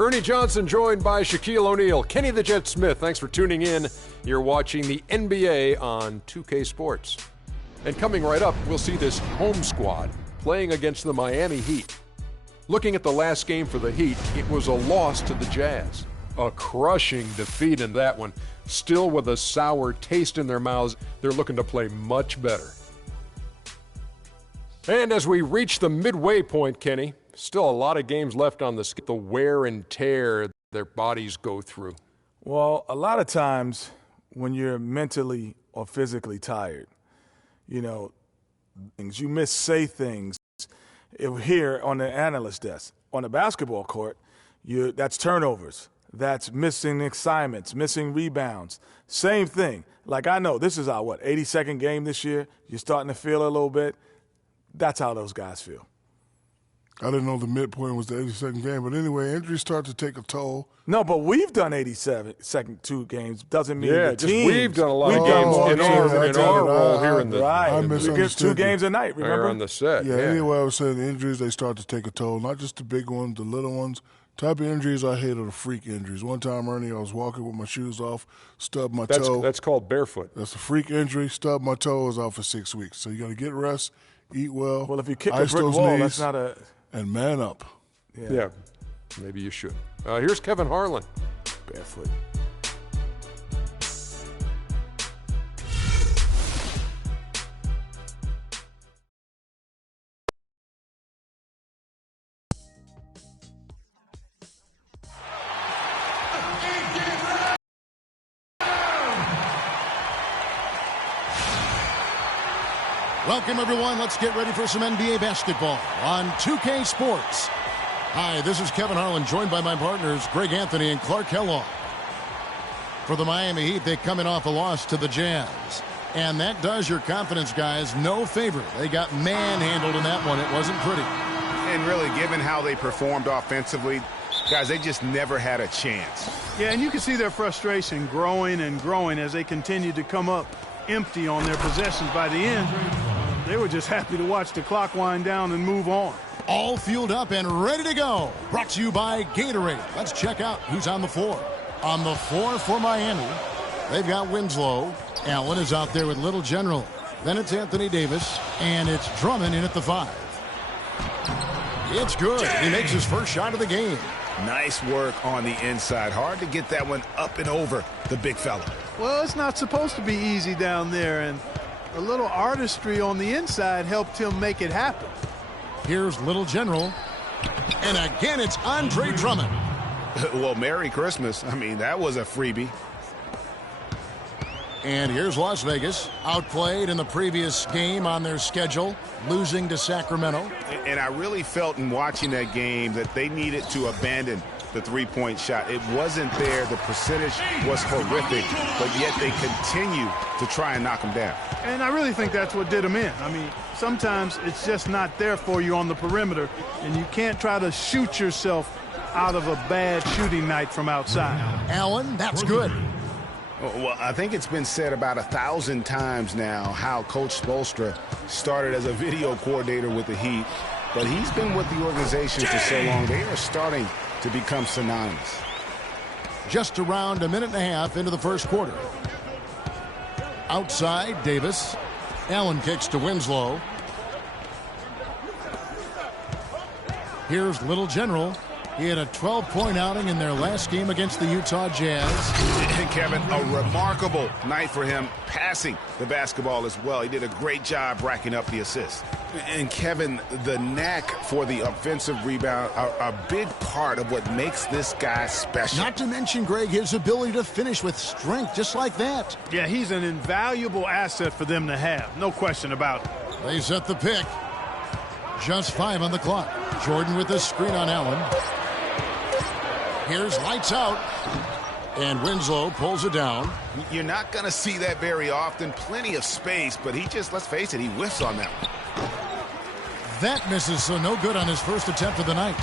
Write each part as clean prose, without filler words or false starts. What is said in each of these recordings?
Ernie Johnson joined by Shaquille O'Neal. Kenny the Jet Smith, thanks for tuning in. You're watching the NBA on 2K Sports. And coming right up, we'll see this home squad playing against the Miami Heat. Looking at the last game for the Heat, it was a loss to the Jazz. A crushing defeat in that one. Still with a sour taste in their mouths, they're looking to play much better. And as we reach the midway point, Kenny, still a lot of games left on the wear and tear their bodies go through. Well, a lot of times when you're mentally or physically tired, you say things here on the analyst desk. On the basketball court, that's turnovers. That's missing assignments, missing rebounds. Same thing. Like, I know this is our, 82nd game this year. You're starting to feel a little bit. That's how those guys feel. I didn't know the midpoint was the 82nd game, but anyway, injuries start to take a toll. No, but we've done 87 2 games. Doesn't mean the teams. We've done a lot of games in our role here in the. Right, I we get 2 games a night. Remember on the set. Yeah. Anyway, I was saying the injuries, they start to take a toll. Not just the big ones, the little ones. Type of injuries I hate are the freak injuries. One time, Ernie, I was walking with my shoes off, stubbed my toe. That's called barefoot. That's a freak injury. Stubbed my toe, was out for 6 weeks. So you got to get rest, eat well. Well, if you kick a brick wall, that's not a. And man up. Yeah, maybe you should. Here's Kevin Harlan. Barefoot. Welcome, everyone. Let's get ready for some NBA basketball on 2K Sports. Hi, this is Kevin Harlan, joined by my partners, Greg Anthony and Clark Kellogg. For the Miami Heat, they come in off a loss to the Jazz. And that does your confidence guys no favor. They got manhandled in that one. It wasn't pretty. And really, given how they performed offensively, guys, they just never had a chance. Yeah, and you can see their frustration growing and growing as they continue to come up empty on their possessions. By the end, they were just happy to watch the clock wind down and move on. All fueled up and ready to go. Brought to you by Gatorade. Let's check out who's on the floor. On the floor for Miami, they've got Winslow. Allen is out there with Little General. Then it's Anthony Davis, and it's Drummond in at the 5. It's good. He makes his first shot of the game. Nice work on the inside. Hard to get that one up and over the big fella. Well, it's not supposed to be easy down there, and a little artistry on the inside helped him make it happen. Here's Little General. And again, it's Andre Drummond. Well, Merry Christmas. I mean, that was a freebie. And here's Las Vegas, outplayed in the previous game on their schedule, losing to Sacramento. And I really felt in watching that game that they needed to abandon the three-point shot. It wasn't there. The percentage was horrific, but yet they continue to try and knock them down. And I really think that's what did them in. I mean, sometimes it's just not there for you on the perimeter, and you can't try to shoot yourself out of a bad shooting night from outside. Allen, that's good. Well, I think it's been said about 1,000 times now how Coach Spoelstra started as a video coordinator with the Heat, but he's been with the organization for so long, they are starting to become synonymous. Just around a minute and a half into the first quarter. Outside, Davis. Allen kicks to Winslow. Here's Little General. He had a 12-point outing in their last game against the Utah Jazz. Kevin, a remarkable night for him passing the basketball as well. He did a great job racking up the assists. And Kevin, the knack for the offensive rebound are a big part of what makes this guy special. Not to mention, Greg, his ability to finish with strength just like that. Yeah, he's an invaluable asset for them to have. No question about it. They set the pick. Just 5 on the clock. Jordan with the screen on Allen. Here's lights out. And Winslow pulls it down. You're not going to see that very often. Plenty of space, but he just, let's face it, he whiffs on that one. That misses, so no good on his first attempt of the night.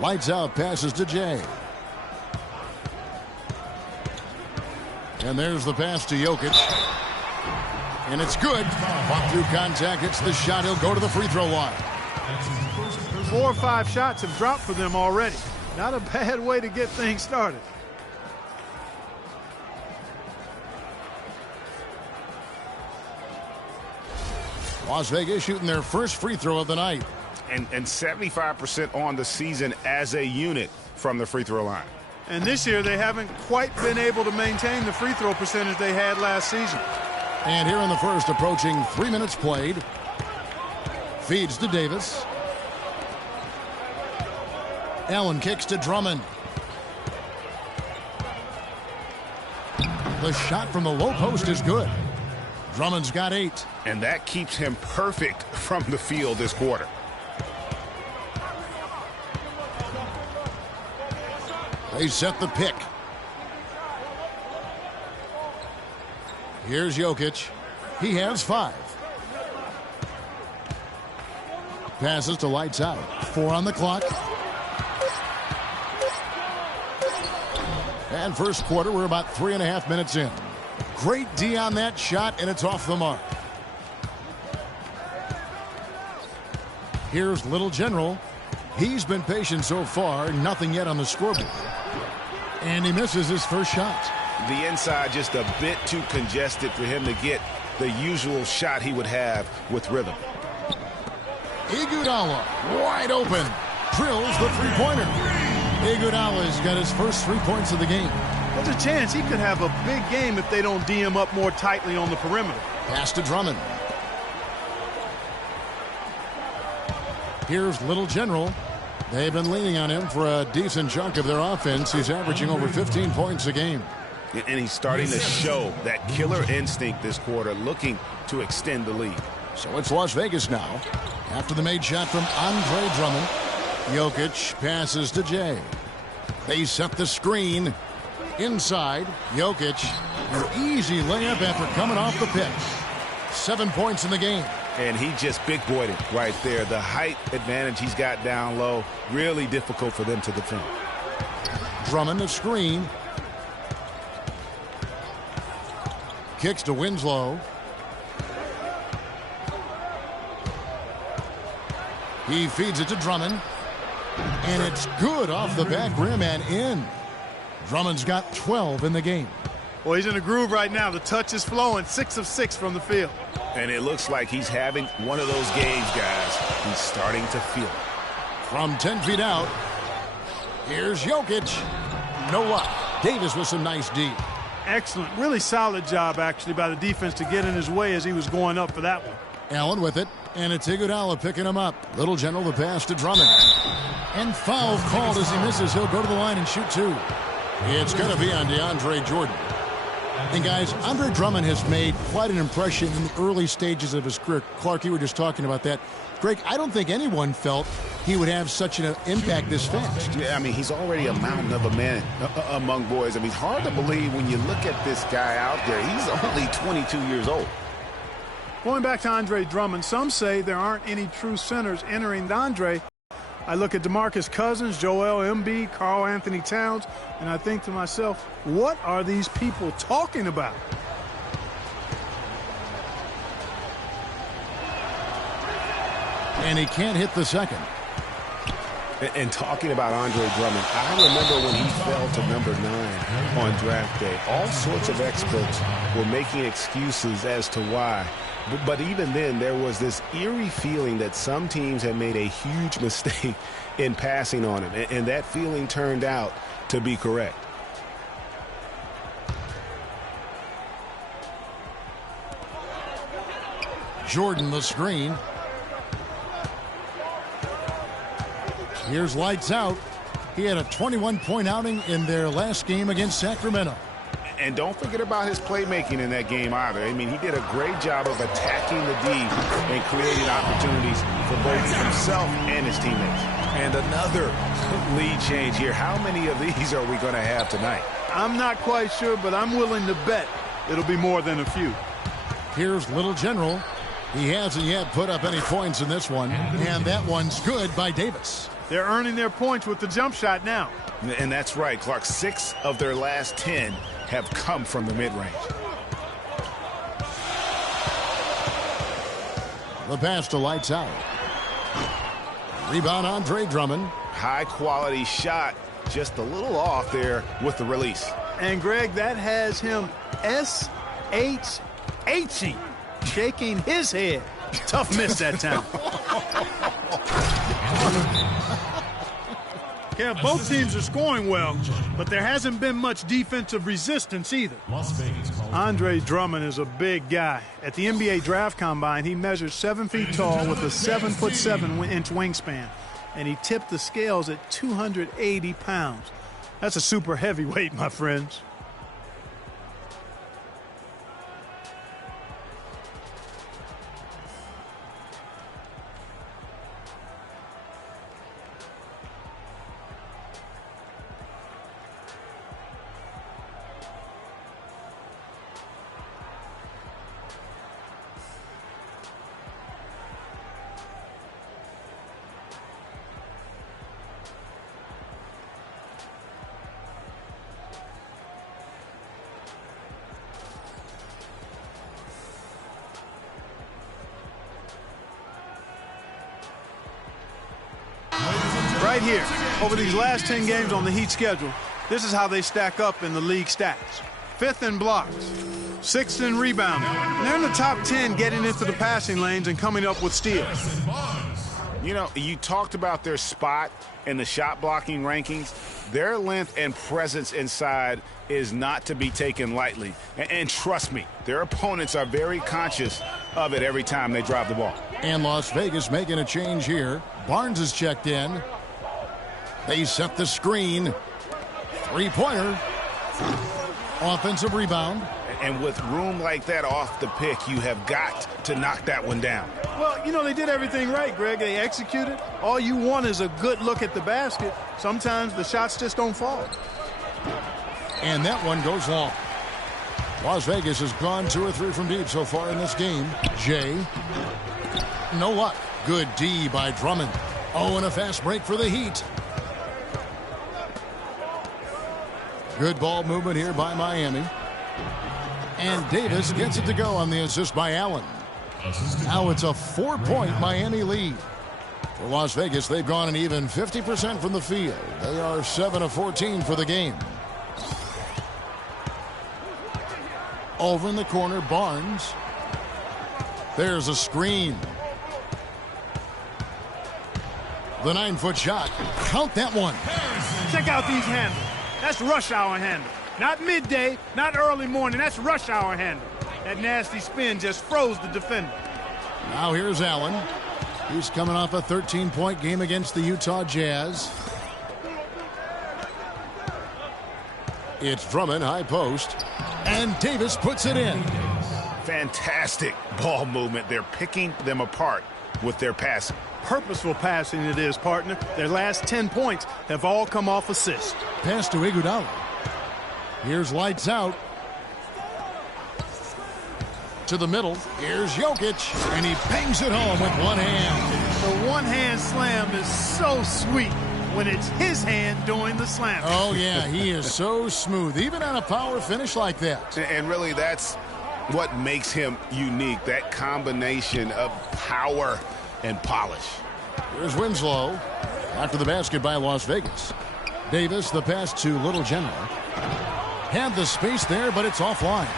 Lights out, passes to Jay. And there's the pass to Jokic. And it's good. Fought through contact, hits the shot. He'll go to the free throw line. 4 or 5 shots have dropped for them already. Not a bad way to get things started. Las Vegas shooting their first free throw of the night. And 75% on the season as a unit from the free throw line. And this year they haven't quite been able to maintain the free throw percentage they had last season. And here in the first, approaching 3 minutes played. Feeds to Davis. Allen kicks to Drummond. The shot from the low post is good. Drummond's got 8. And that keeps him perfect from the field this quarter. They set the pick. Here's Jokic. He has 5. Passes to lights out. 4 on the clock. And first quarter, we're about 3.5 minutes in. Great D on that shot, and it's off the mark. Here's Little General. He's been patient so far. Nothing yet on the scoreboard. And he misses his first shot. The inside just a bit too congested for him to get the usual shot he would have with rhythm. Iguodala wide open. Drills the three-pointer. Iguodala's got his first 3 points of the game. There's a chance he could have a big game if they don't D him up more tightly on the perimeter. Pass to Drummond. Here's Little General. They've been leaning on him for a decent chunk of their offense. He's averaging over 15 points a game. And he's starting to show that killer instinct this quarter, looking to extend the lead. So it's Las Vegas now. After the made shot from Andre Drummond, Jokic passes to Jay. They set the screen. Inside, Jokic, an easy layup after coming off the pick. 7 points in the game. And he just big-boyed it right there. The height advantage he's got down low, really difficult for them to defend. Drummond the screen. Kicks to Winslow. He feeds it to Drummond. And it's good off the back rim and in. Drummond's got 12 in the game. Well, he's in a groove right now. The touch is flowing. 6 of 6 from the field. And it looks like he's having one of those games, guys. He's starting to feel it. From 10 feet out, here's Jokic. No luck. Davis with some nice D. Excellent. Really solid job, actually, by the defense to get in his way as he was going up for that one. Allen with it, and it's Iguodala picking him up. Little General the pass to Drummond. And foul called as he misses. He'll go to the line and shoot 2. It's going to be on DeAndre Jordan. And guys, Andre Drummond has made quite an impression in the early stages of his career. Clark, you were just talking about that. Greg, I don't think anyone felt he would have such an impact this fast. Yeah, I mean, he's already a mountain of a man among boys. I mean, it's hard to believe when you look at this guy out there. He's only 22 years old. Going back to Andre Drummond, some say there aren't any true centers entering Andre. I look at DeMarcus Cousins, Joel Embiid, Karl Anthony Towns, and I think to myself, what are these people talking about? And he can't hit the second. And talking about Andre Drummond, I remember when he fell to number 9 on draft day. All sorts of experts were making excuses as to why. But even then, there was this eerie feeling that some teams had made a huge mistake in passing on him. And that feeling turned out to be correct. Jordan the screen. Here's lights out. He had a 21-point outing in their last game against Sacramento. And don't forget about his playmaking in that game either. I mean, he did a great job of attacking the D and creating opportunities for both himself and his teammates. And another lead change here. How many of these are we going to have tonight? I'm not quite sure, but I'm willing to bet it'll be more than a few. Here's Little General. He hasn't yet put up any points in this one, and that one's good by Davis. They're earning their points with the jump shot now. And that's right, Clark. 6 of their last 10 have come from the mid-range. The pass to lights out. Rebound, Andre Drummond. High quality shot, just a little off there with the release. And Greg, that has him SHHing, shaking his head. Tough miss that time. Yeah, both teams are scoring well, but there hasn't been much defensive resistance either. Andre Drummond is a big guy. At the NBA Draft Combine, he measures 7 feet tall with a 7'7" wingspan, and he tipped the scales at 280 pounds. That's a super heavyweight, my friends. Right here, over these last 10 games on the Heat schedule, this is how they stack up in the league stats. 5th in blocks, 6th in rebounding. And they're in the top 10 getting into the passing lanes and coming up with steals. You know, you talked about their spot in the shot blocking rankings. Their length and presence inside is not to be taken lightly. And trust me, their opponents are very conscious of it every time they drive the ball. And Las Vegas making a change here. Barnes is checked in. They set the screen. Three-pointer. Offensive rebound. And with room like that off the pick, you have got to knock that one down. Well, you know, they did everything right, Greg. They executed. All you want is a good look at the basket. Sometimes the shots just don't fall. And that one goes long. Las Vegas has gone 2 or 3 from deep so far in this game. Jay. No luck. Good D by Drummond. Oh, and a fast break for the Heat. Good ball movement here by Miami. And Davis gets it to go on the assist by Allen. Now it's a 4-point Miami lead. For Las Vegas, they've gone an even 50% from the field. They are 7 of 14 for the game. Over in the corner, Barnes. There's a screen. The 9-foot shot. Count that one. Check out these handles. That's rush hour handle. Not midday, not early morning. That's rush hour handle. That nasty spin just froze the defender. Now here's Allen. He's coming off a 13-point game against the Utah Jazz. It's Drummond, high post. And Davis puts it in. Fantastic ball movement. They're picking them apart with their passing. Purposeful passing it is, partner. Their last 10 points have all come off assists. Pass to Iguodala. Here's lights out. To the middle. Here's Jokic. And he bangs it home with one hand. The one-hand slam is so sweet when it's his hand doing the slam. Oh, yeah, he is so smooth, even on a power finish like that. And really, that's what makes him unique, that combination of power and polish. Here's Winslow. After the basket by Las Vegas. Davis, the pass to Little General. Had the space there, but it's offline.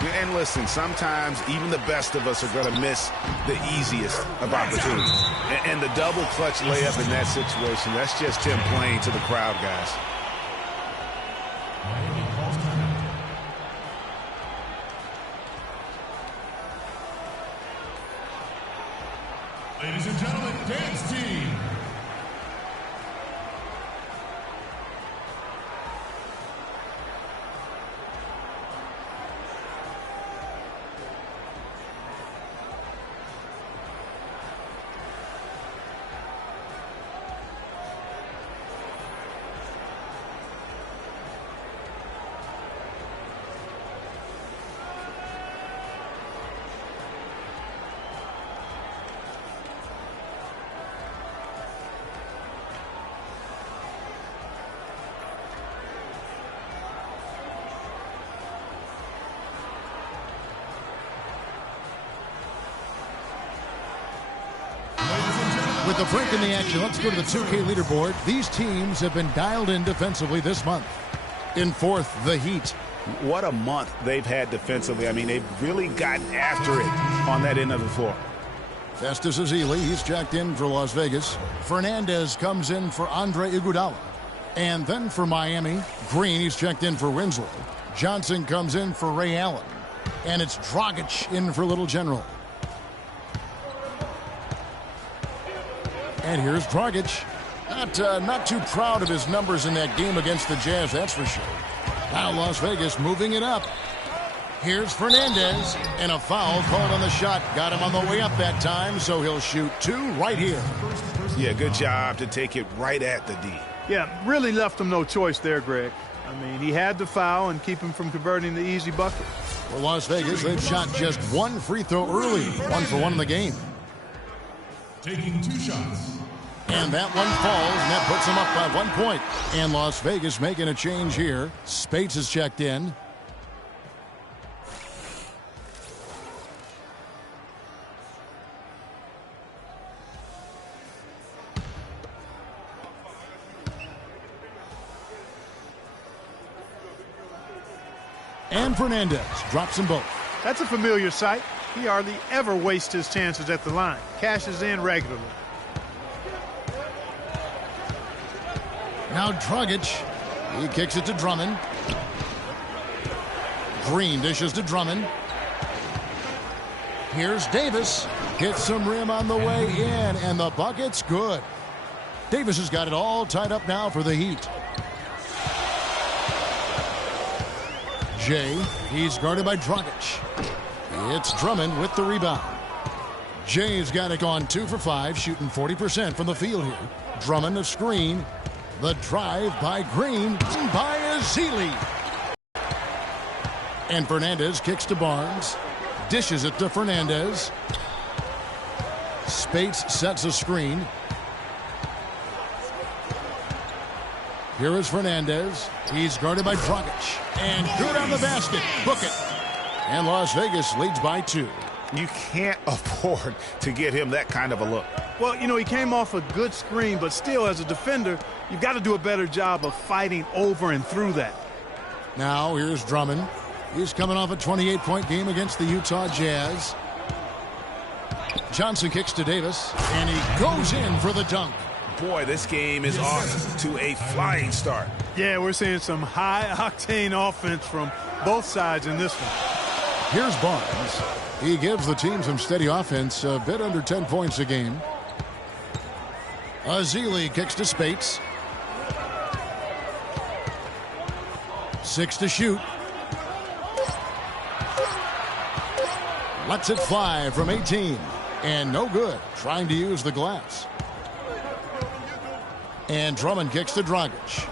And listen, sometimes even the best of us are going to miss the easiest of opportunities. And the double clutch layup in that situation, that's just him playing to the crowd, guys. Ladies and gentlemen, dance team. With the break in the action, let's go to the 2K leaderboard. These teams have been dialed in defensively this month. In fourth, the Heat. What a month they've had defensively. I mean, they've really gotten after it on that end of the floor. Festus Ezeli, he's checked in for Las Vegas. Fernandez comes in for Andre Iguodala. And then for Miami, Green, he's checked in for Winslow. Johnson comes in for Ray Allen. And it's Dragic in for Little General. And here's Dragic. Not too proud of his numbers in that game against the Jazz, that's for sure. Now Las Vegas moving it up. Here's Fernandez, and a foul called on the shot. Got him on the way up that time, so he'll shoot two right here. Yeah, good job to take it right at the D. Yeah, really left him no choice there, Greg. I mean, he had to foul and keep him from converting the easy bucket. For Las Vegas, they've shot just one free throw early. 1 for 1 in the game. Taking 2 shots. And that one falls, and that puts them up by 1 point. And Las Vegas making a change here. Spates is checked in. And Fernandez drops them both. That's a familiar sight. He hardly ever wastes his chances at the line. Cashes in regularly. Now Dragic. He kicks it to Drummond. Green dishes to Drummond. Here's Davis. Hits some rim on the way in, and the bucket's good. Davis has got it all tied up now for the Heat. Jay, he's guarded by Dragic. It's Drummond with the rebound. Jay's got it on 2 for 5, shooting 40% from the field here. Drummond a screen. The drive by Green, by Ezeli. And Fernandez kicks to Barnes. Dishes it to Fernandez. Spates sets a screen. Here is Fernandez. He's guarded by Dragic. And good on the basket. Book it. And Las Vegas leads by 2. You can't afford to get him that kind of a look. Well, you know, he came off a good screen, but still, as a defender, you've got to do a better job of fighting over and through that. Now, here's Drummond. He's coming off a 28-point game against the Utah Jazz. Johnson kicks to Davis, and he goes in for the dunk. Boy, this game is off to a flying start. Yeah, we're seeing some high-octane offense from both sides in this one. Here's Barnes. He gives the team some steady offense, a bit under 10 points a game. Ezeli kicks to Spates. 6 to shoot. Lets it fly from 18. And no good, trying to use the glass. And Drummond kicks to Dragic.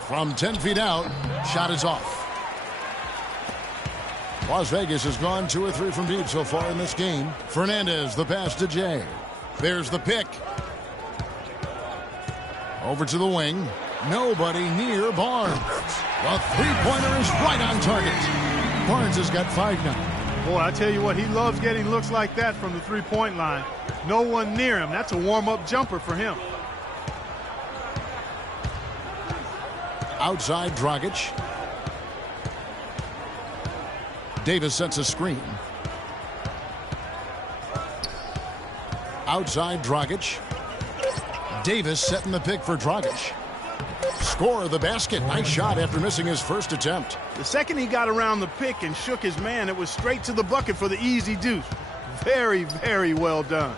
From 10 feet out, shot is off. Las Vegas has gone 2 or 3 from deep so far in this game. Fernandez, the pass to Jay. There's the pick. Over to the wing. Nobody near Barnes. The three-pointer is right on target. Barnes has got 5 now. Boy, I tell you what, he loves getting looks like that from the three-point line. No one near him. That's a warm-up jumper for him. Outside Dragic. Davis sets a screen. Outside Dragic. Davis setting the pick for Dragic. Score the basket. Nice shot after missing his first attempt. The second he got around the pick and shook his man, it was straight to the bucket for the easy deuce. Very, very well done.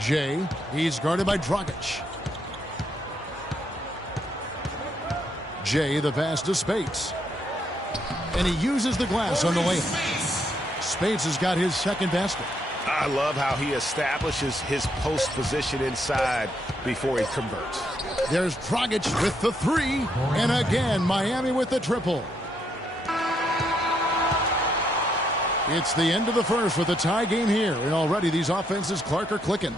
Jay, he's guarded by Dragic. Jay, the pass to Spates. And he uses the glass on the layup. Spates has got his second basket. I love how he establishes his post position inside before he converts. There's Dragic with the 3. And again, Miami with the triple. It's the end of the first with a tie game here. And already these offenses, Clark, are clicking.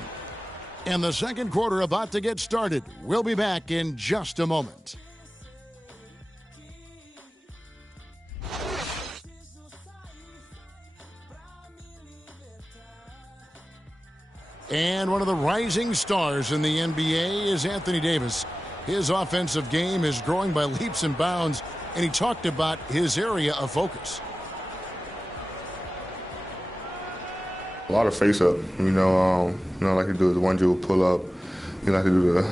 And the second quarter about to get started. We'll be back in just a moment. And one of the rising stars in the NBA is Anthony Davis. His offensive game is growing by leaps and bounds, and he talked about his area of focus. A lot of face-up, like to do the one dribble pull-up. You like to do the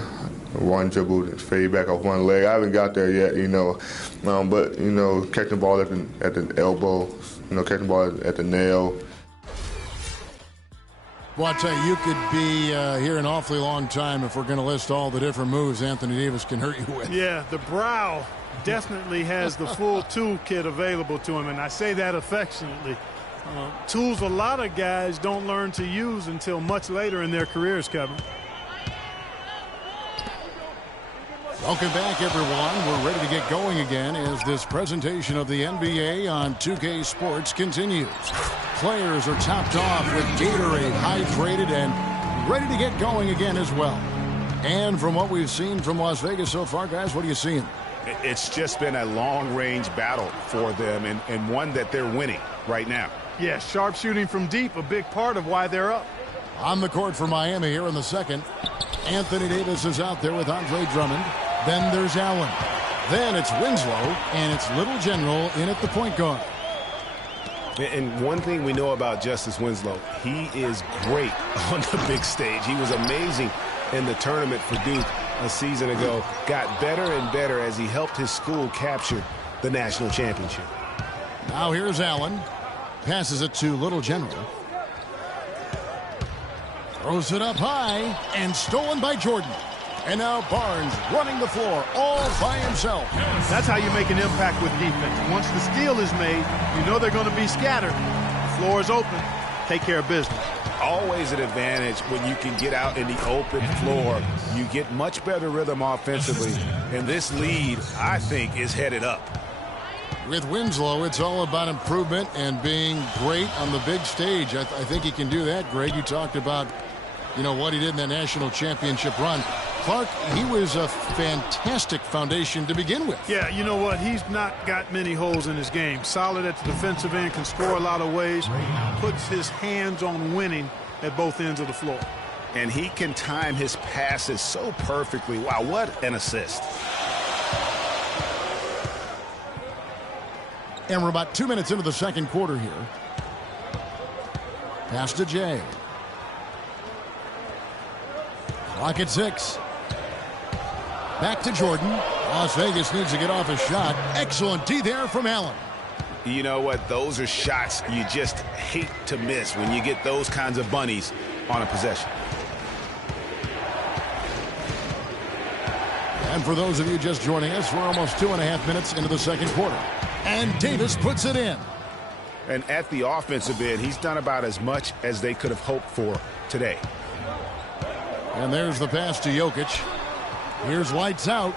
one dribble, fade back off one leg. I haven't got there yet, but catching the ball at the elbow, catching the ball at the nail. Well, I tell you, you could be here an awfully long time if we're going to list all the different moves Anthony Davis can hurt you with. Yeah, the brow definitely has the full toolkit available to him, and I say that affectionately. Tools a lot of guys don't learn to use until much later in their careers, Kevin. Welcome back, everyone. We're ready to get going again as this presentation of the NBA on 2K Sports continues. Players are topped off with Gatorade, hydrated, and ready to get going again as well. And from what we've seen from Las Vegas so far, guys, what are you seeing? It's just been a long-range battle for them, and one that they're winning right now. Yeah, sharp shooting from deep, a big part of why they're up. On the court for Miami here in the second. Anthony Davis is out there with Andre Drummond. Then there's Allen. Then it's Winslow, and it's Little General in at the point guard. And one thing we know about Justice Winslow, he is great on the big stage. He was amazing in the tournament for Duke a season ago. Got better and better as he helped his school capture the national championship. Now here's Allen. Passes it to Little General. Throws it up high and stolen by Jordan. And now Barnes running the floor all by himself. That's how you make an impact with defense. Once the steal is made, you know they're going to be scattered. The floor is open. Take care of business. Always an advantage when you can get out in the open floor. You get much better rhythm offensively. And this lead, I think, is headed up. With Winslow, it's all about improvement and being great on the big stage. I think he can do that, Greg. You talked about, what he did in that national championship run. Clark, he was a fantastic foundation to begin with. Yeah, you know what? He's not got many holes in his game. Solid at the defensive end, can score a lot of ways, puts his hands on winning at both ends of the floor. And he can time his passes so perfectly. Wow, what an assist. And we're about 2 minutes into the second quarter here. Pass to Jay. Clock at 6. Back to Jordan. Las Vegas needs to get off a shot. Excellent D there from Allen. You know what? Those are shots you just hate to miss when you get those kinds of bunnies on a possession. And for those of you just joining us, we're almost 2.5 minutes into the second quarter. And Davis puts it in. And at the offensive end, he's done about as much as they could have hoped for today. And there's the pass to Jokic. Here's lights out.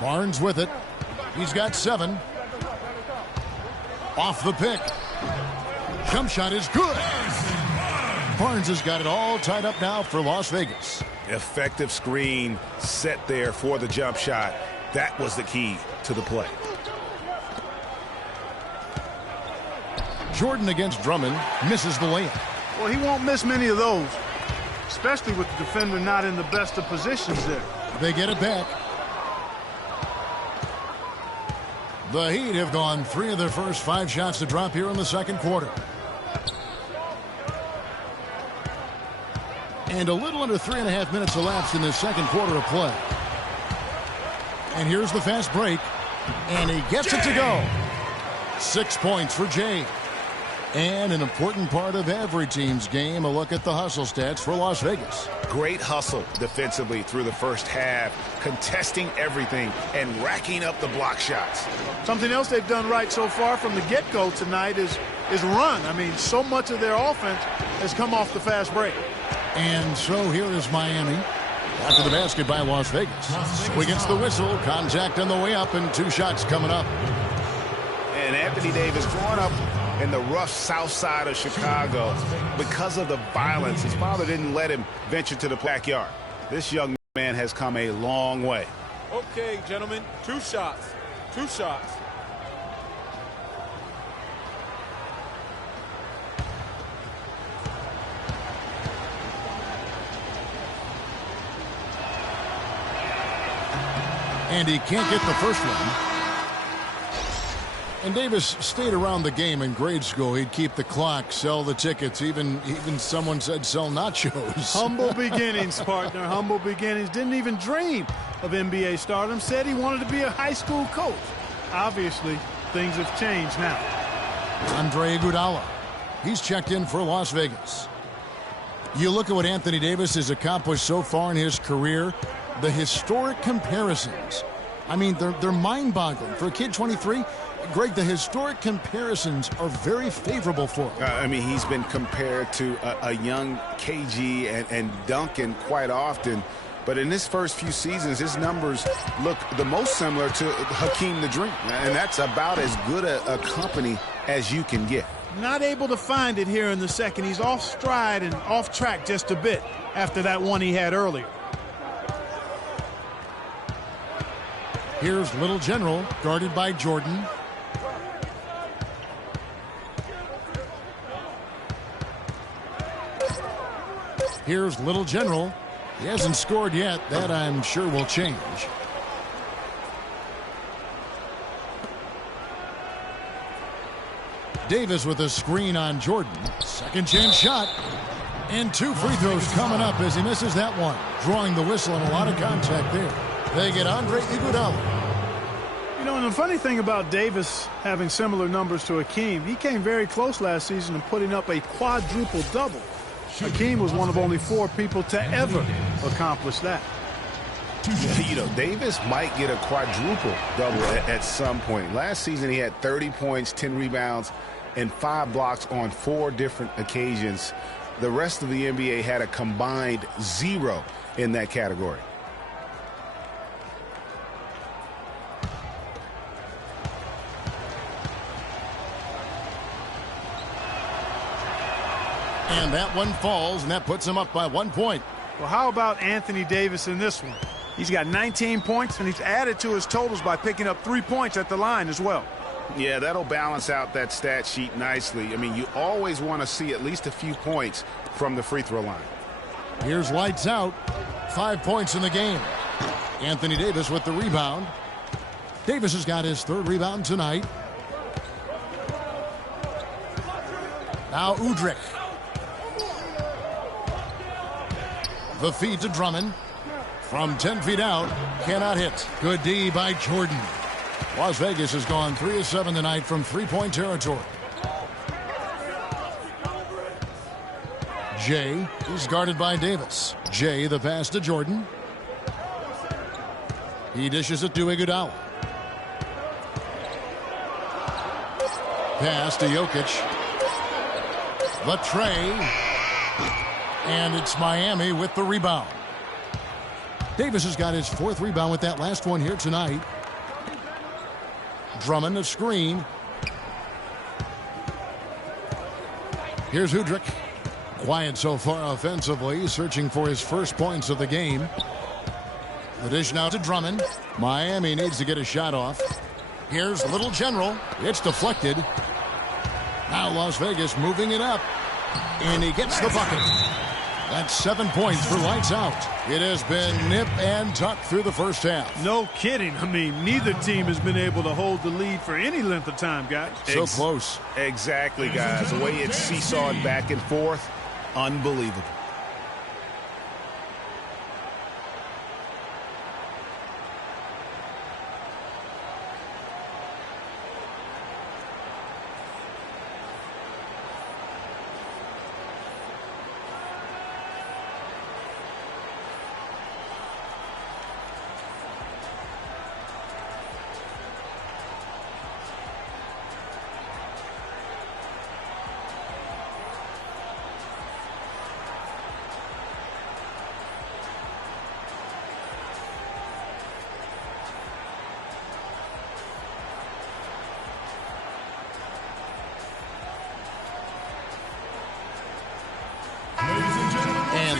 Barnes with it. He's got 7. Off the pick. Jump shot is good. Barnes has got it all tied up now for Las Vegas. Effective screen set there for the jump shot. That was the key to the play. Jordan against Drummond misses the layup. Well, he won't miss many of those, especially with the defender not in the best of positions there. They get it back. The Heat have gone 3 of their first 5 shots to drop here in the second quarter. And a little under 3.5 minutes elapsed in this second quarter of play. And here's the fast break. And he gets it to go. 6 points for Jay. And an important part of every team's game, a look at the hustle stats for Las Vegas. Great hustle defensively through the first half, contesting everything and racking up the block shots. Something else they've done right so far from the get-go tonight is run. I mean, so much of their offense has come off the fast break. And so here is Miami. After the basket by Las Vegas. So against the whistle, contact on the way up, and 2 shots coming up. And Anthony Davis growing up in the rough south side of Chicago, because of the violence, his father didn't let him venture to the backyard. This young man has come a long way. Okay, gentlemen, 2 shots. 2 shots. And he can't get the first one. And Davis stayed around the game in grade school. He'd keep the clock, sell the tickets, even someone said sell nachos. Humble beginnings, partner, humble beginnings. Didn't even dream of NBA stardom. Said he wanted to be a high school coach. Obviously, things have changed now. Andre Iguodala. He's checked in for Las Vegas. You look at what Anthony Davis has accomplished so far in his career, the historic comparisons. I mean, they're mind-boggling. For a kid 23, Greg, the historic comparisons are very favorable for him. I mean, he's been compared to a young KG and Duncan quite often. But in his first few seasons, his numbers look the most similar to Hakeem the Dream. And that's about as good a company as you can get. Not able to find it here in the second. He's off stride and off track just a bit after that one he had earlier. Here's Little General, guarded by Jordan. Here's Little General. He hasn't scored yet. That, I'm sure, will change. Davis with a screen on Jordan. Second chance shot. And 2 free throws coming up as he misses that one. Drawing the whistle and a lot of contact there. They get Andre Iguodala. You know, and the funny thing about Davis having similar numbers to Hakeem, he came very close last season in putting up a quadruple double. Hakeem was one of only 4 people to ever accomplish that. You know, Davis might get a quadruple double at some point. Last season he had 30 points, 10 rebounds, and 5 blocks on 4 different occasions. The rest of the NBA had a combined 0 in that category. And that one falls, and that puts him up by 1 point. Well, how about Anthony Davis in this one? He's got 19 points, and he's added to his totals by picking up 3 points at the line as well. Yeah, that'll balance out that stat sheet nicely. I mean, you always want to see at least a few points from the free throw line. Here's lights out. 5 points in the game. Anthony Davis with the rebound. Davis has got his 3rd rebound tonight. Now Udrih. The feed to Drummond. From 10 feet out, cannot hit. Good D by Jordan. Las Vegas has gone 3 of 7 tonight from 3-point territory. Jay is guarded by Davis. Jay, the pass to Jordan. He dishes it to Iguodala. Pass to Jokic. The tray. And it's Miami with the rebound. Davis has got his 4th rebound with that last one here tonight. Drummond a screen. Here's Udrih. Quiet so far offensively, searching for his first points of the game. The dish now to Drummond. Miami needs to get a shot off. Here's Little General. It's deflected. Now Las Vegas moving it up. And he gets the bucket. That's 7 points for lights out. It has been nip and tuck through the first half. No kidding. I mean, neither team has been able to hold the lead for any length of time, guys. So close. Exactly, guys. The way it's seesawed back and forth, unbelievable.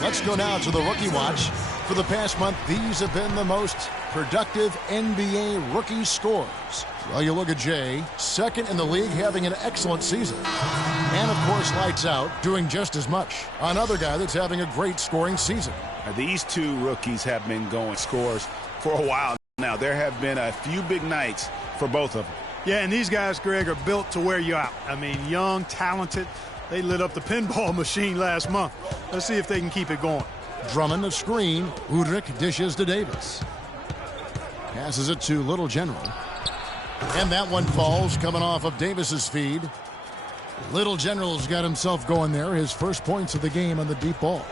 Let's go now to the rookie watch. For the past month, these have been the most productive NBA rookie scores. Well, you look at Jay, 2nd in the league, having an excellent season. And, of course, lights out, doing just as much. Another guy that's having a great scoring season. These 2 rookies have been going scores for a while. Now, there have been a few big nights for both of them. Yeah, and these guys, Greg, are built to wear you out. I mean, young, talented. They lit up the pinball machine last month. Let's see if they can keep it going. Drummond the screen. Udrich dishes to Davis. Passes it to Little General. And that one falls coming off of Davis's feed. Little General's got himself going there. His first points of the game on the deep ball.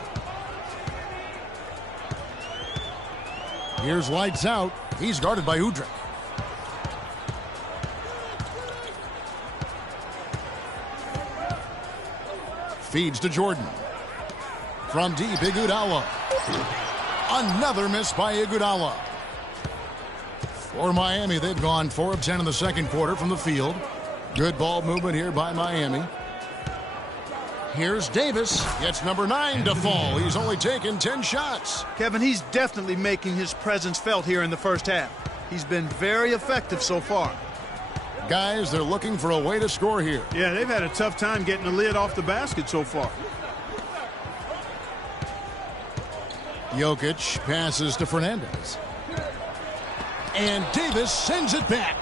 Here's lights out. He's guarded by Udrich. Feeds to Jordan. From deep, Iguodala. Another miss by Iguodala. For Miami, they've gone 4 of 10 in the second quarter from the field. Good ball movement here by Miami. Here's Davis. Gets number 9 to fall. He's only taken 10 shots. Kevin, he's definitely making his presence felt here in the first half. He's been very effective so far. Guys, they're looking for a way to score here. Yeah, they've had a tough time getting the lid off the basket so far. Jokic passes to Fernandez. And Davis sends it back.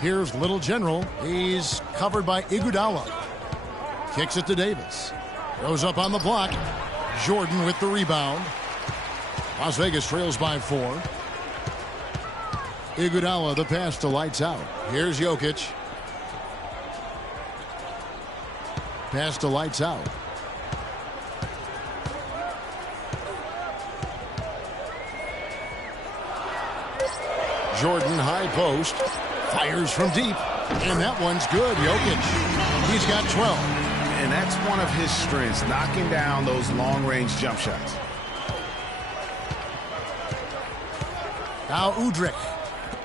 Here's Little General. He's covered by Iguodala. Kicks it to Davis. Goes up on the block. Jordan with the rebound. Las Vegas trails by 4. Iguodala the pass to lights out. Here's Jokic. Pass to lights out. Jordan high post. Fires from deep. And that one's good. Jokic. He's got 12. And that's one of his strengths, knocking down those long-range jump shots. Now Udrich.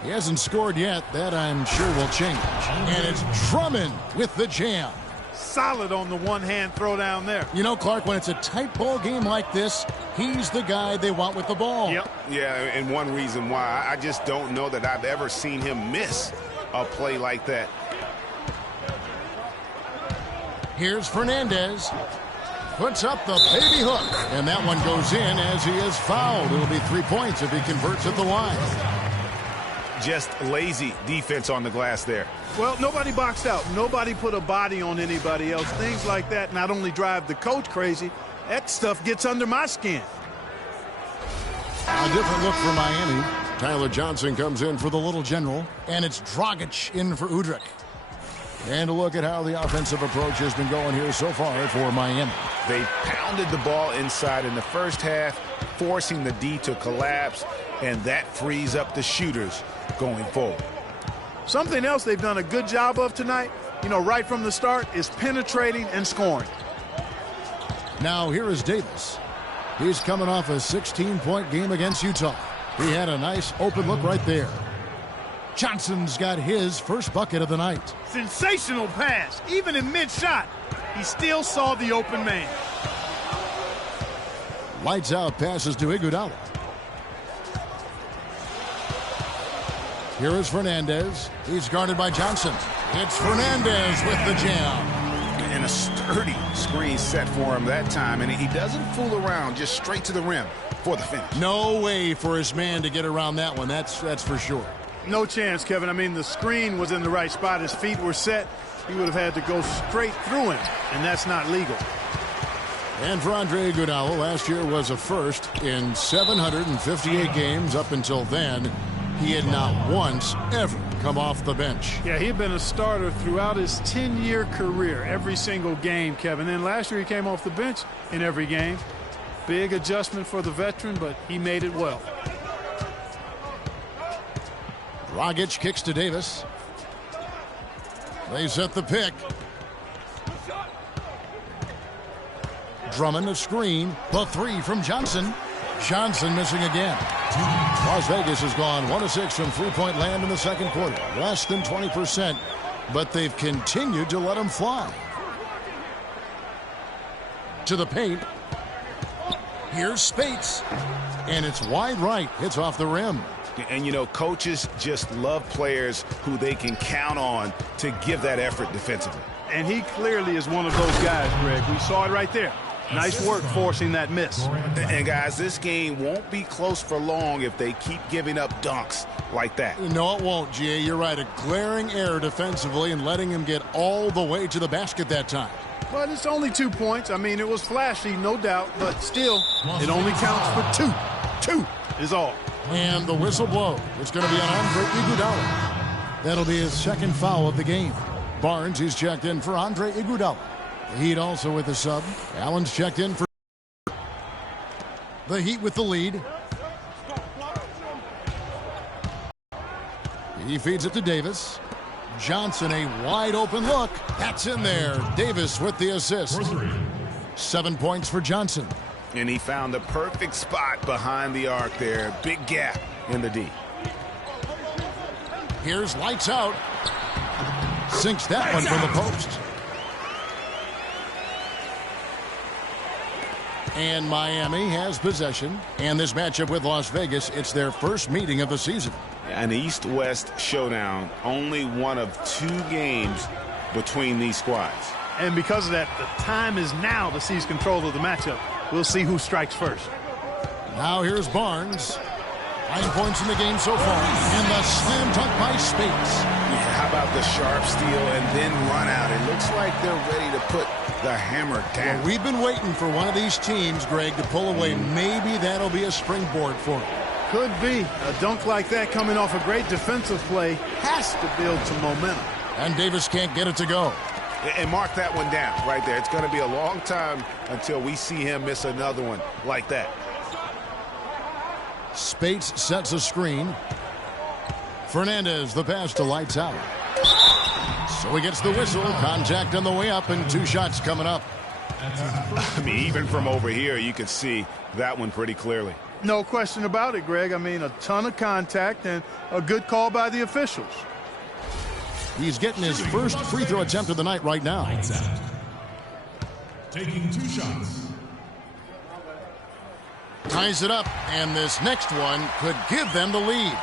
He hasn't scored yet. That I'm sure will change. And it's Drummond with the jam. Solid on the one-hand throw down there. You know, Clark, when it's a tight ball game like this, he's the guy they want with the ball. Yep. Yeah, and one reason why, I just don't know that I've ever seen him miss a play like that. Here's Fernandez. Puts up the baby hook. And that one goes in as he is fouled. It'll be 3 points if he converts at the line. Just lazy defense on the glass there. Well, nobody boxed out. Nobody put a body on anybody else. Things like that not only drive the coach crazy, that stuff gets under my skin. A different look for Miami. Tyler Johnson comes in for the Little General. And it's Dragic in for Udrich. And a look at how the offensive approach has been going here so far for Miami. They pounded the ball inside in the first half, forcing the D to collapse, and that frees up the shooters going forward. Something else they've done a good job of tonight, you know, right from the start, is penetrating and scoring. Now here is Davis. He's coming off a 16-point game against Utah. He had a nice open look right there. Johnson's got his first bucket of the night. Sensational pass. Even in mid-shot, he still saw the open man. Lights out passes to Iguodala. Here is Fernandez. He's guarded by Johnson. It's Fernandez with the jam. And a sturdy screen set for him that time, and he doesn't fool around, just straight to the rim for the finish. No way for his man to get around that one. That's for sure. No chance, Kevin. I mean, the screen was in the right spot. His feet were set. He would have had to go straight through him, and that's not legal. And for Andre Iguodala, last year was a first in 758 games. Up until then, he had not once ever come off the bench. Yeah, he had been a starter throughout his 10-year career, every single game, Kevin. Then last year he came off the bench in every game. Big adjustment for the veteran, but he made it well. Dragic kicks to Davis. They set the pick. Drummond a screen. The 3 from Johnson. Johnson missing again. Las Vegas has gone 1 of 6 from three-point land in the second quarter. Less than 20%, but they've continued to let them fly. To the paint. Here's Spates. And it's wide right. Hits off the rim. And, you know, coaches just love players who they can count on to give that effort defensively. And he clearly is one of those guys, Greg. We saw it right there. Nice work forcing that miss. And guys, this game won't be close for long if they keep giving up dunks like that. No, it won't, G.A. You're right. A glaring error defensively and letting him get all the way to the basket that time. But it's only 2 points. I mean, it was flashy, no doubt, but still, it only counts for 2. 2 is all. And the whistle blows. It's going to be on Andre Iguodala. That'll be his second foul of the game. Barnes is checked in for Andre Iguodala. The Heat also with the sub. Allen's checked in for the Heat with the lead. He feeds it to Davis. Johnson, a wide open look. That's in there. Davis with the assist. 7 points for Johnson. And he found the perfect spot behind the arc there. Big gap in the D. Here's lights out. Sinks that one from the post. And Miami has possession. And this matchup with Las Vegas, it's their first meeting of the season. An East-West showdown, only one of 2 games between these squads. And because of that, the time is now to seize control of the matchup. We'll see who strikes first. Now here's Barnes. 9 points in the game so far. And the slam dunk by Spates. Yeah, how about the sharp steal and then run out? It looks like they're ready to put the hammer down. Well, we've been waiting for one of these teams, Greg, to pull away. Maybe that'll be a springboard for them. Could be. A dunk like that coming off a great defensive play has to build some momentum. And Davis can't get it to go. And mark that one down right there. It's going to be a long time until we see him miss another one like that. Spates sets a screen. Fernandez, the pass to lights out. So he gets the whistle. Contact on the way up and 2 shots coming up. I mean, even from over here, you could see that one pretty clearly. No question about it, Greg. I mean, a ton of contact and a good call by the officials. He's getting his first free throw attempt of the night right now. Taking 2 shots. Ties it up, and this next one could give them the lead.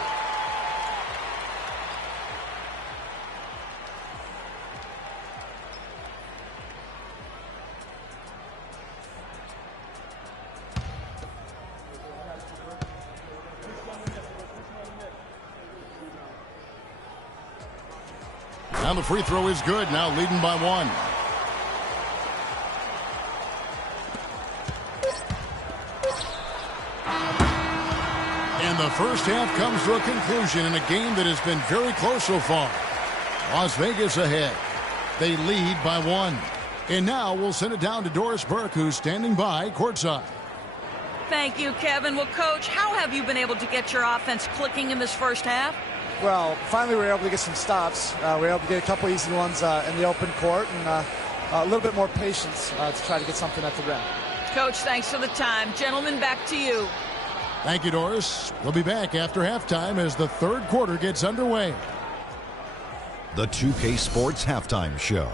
Now the free throw is good, now leading by 1. And the first half comes to a conclusion in a game that has been very close so far. Las Vegas ahead. They lead by 1. And now we'll send it down to Doris Burke, who's standing by courtside. Thank you, Kevin. Well, Coach, how have you been able to get your offense clicking in this first half? Well, finally we were able to get some stops. We were able to get a couple easy ones in the open court and a little bit more patience to try to get something at the rim. Coach, thanks for the time. Gentlemen, back to you. Thank you, Doris. We'll be back after halftime as the third quarter gets underway. The 2K Sports Halftime Show.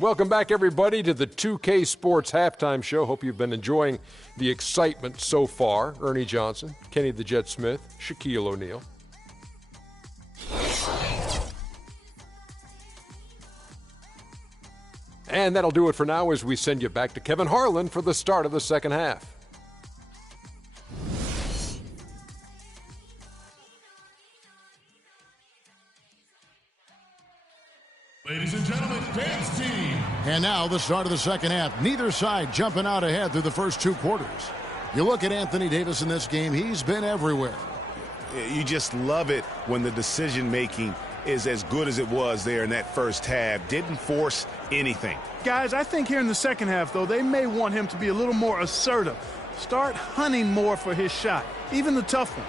Welcome back, everybody, to the 2K Sports Halftime Show. Hope you've been enjoying the excitement so far. Ernie Johnson, Kenny the Jet Smith, Shaquille O'Neal. And that'll do it for now as we send you back to Kevin Harlan for the start of the second half. Ladies and gentlemen, dance team. And now the start of the second half. Neither side jumping out ahead through the first 2 quarters. You look at Anthony Davis in this game, he's been everywhere. You just love it when the decision-making is as good as it was there in that first half. Didn't force anything. Guys, I think here in the second half, though, they may want him to be a little more assertive. Start hunting more for his shot, even the tough one.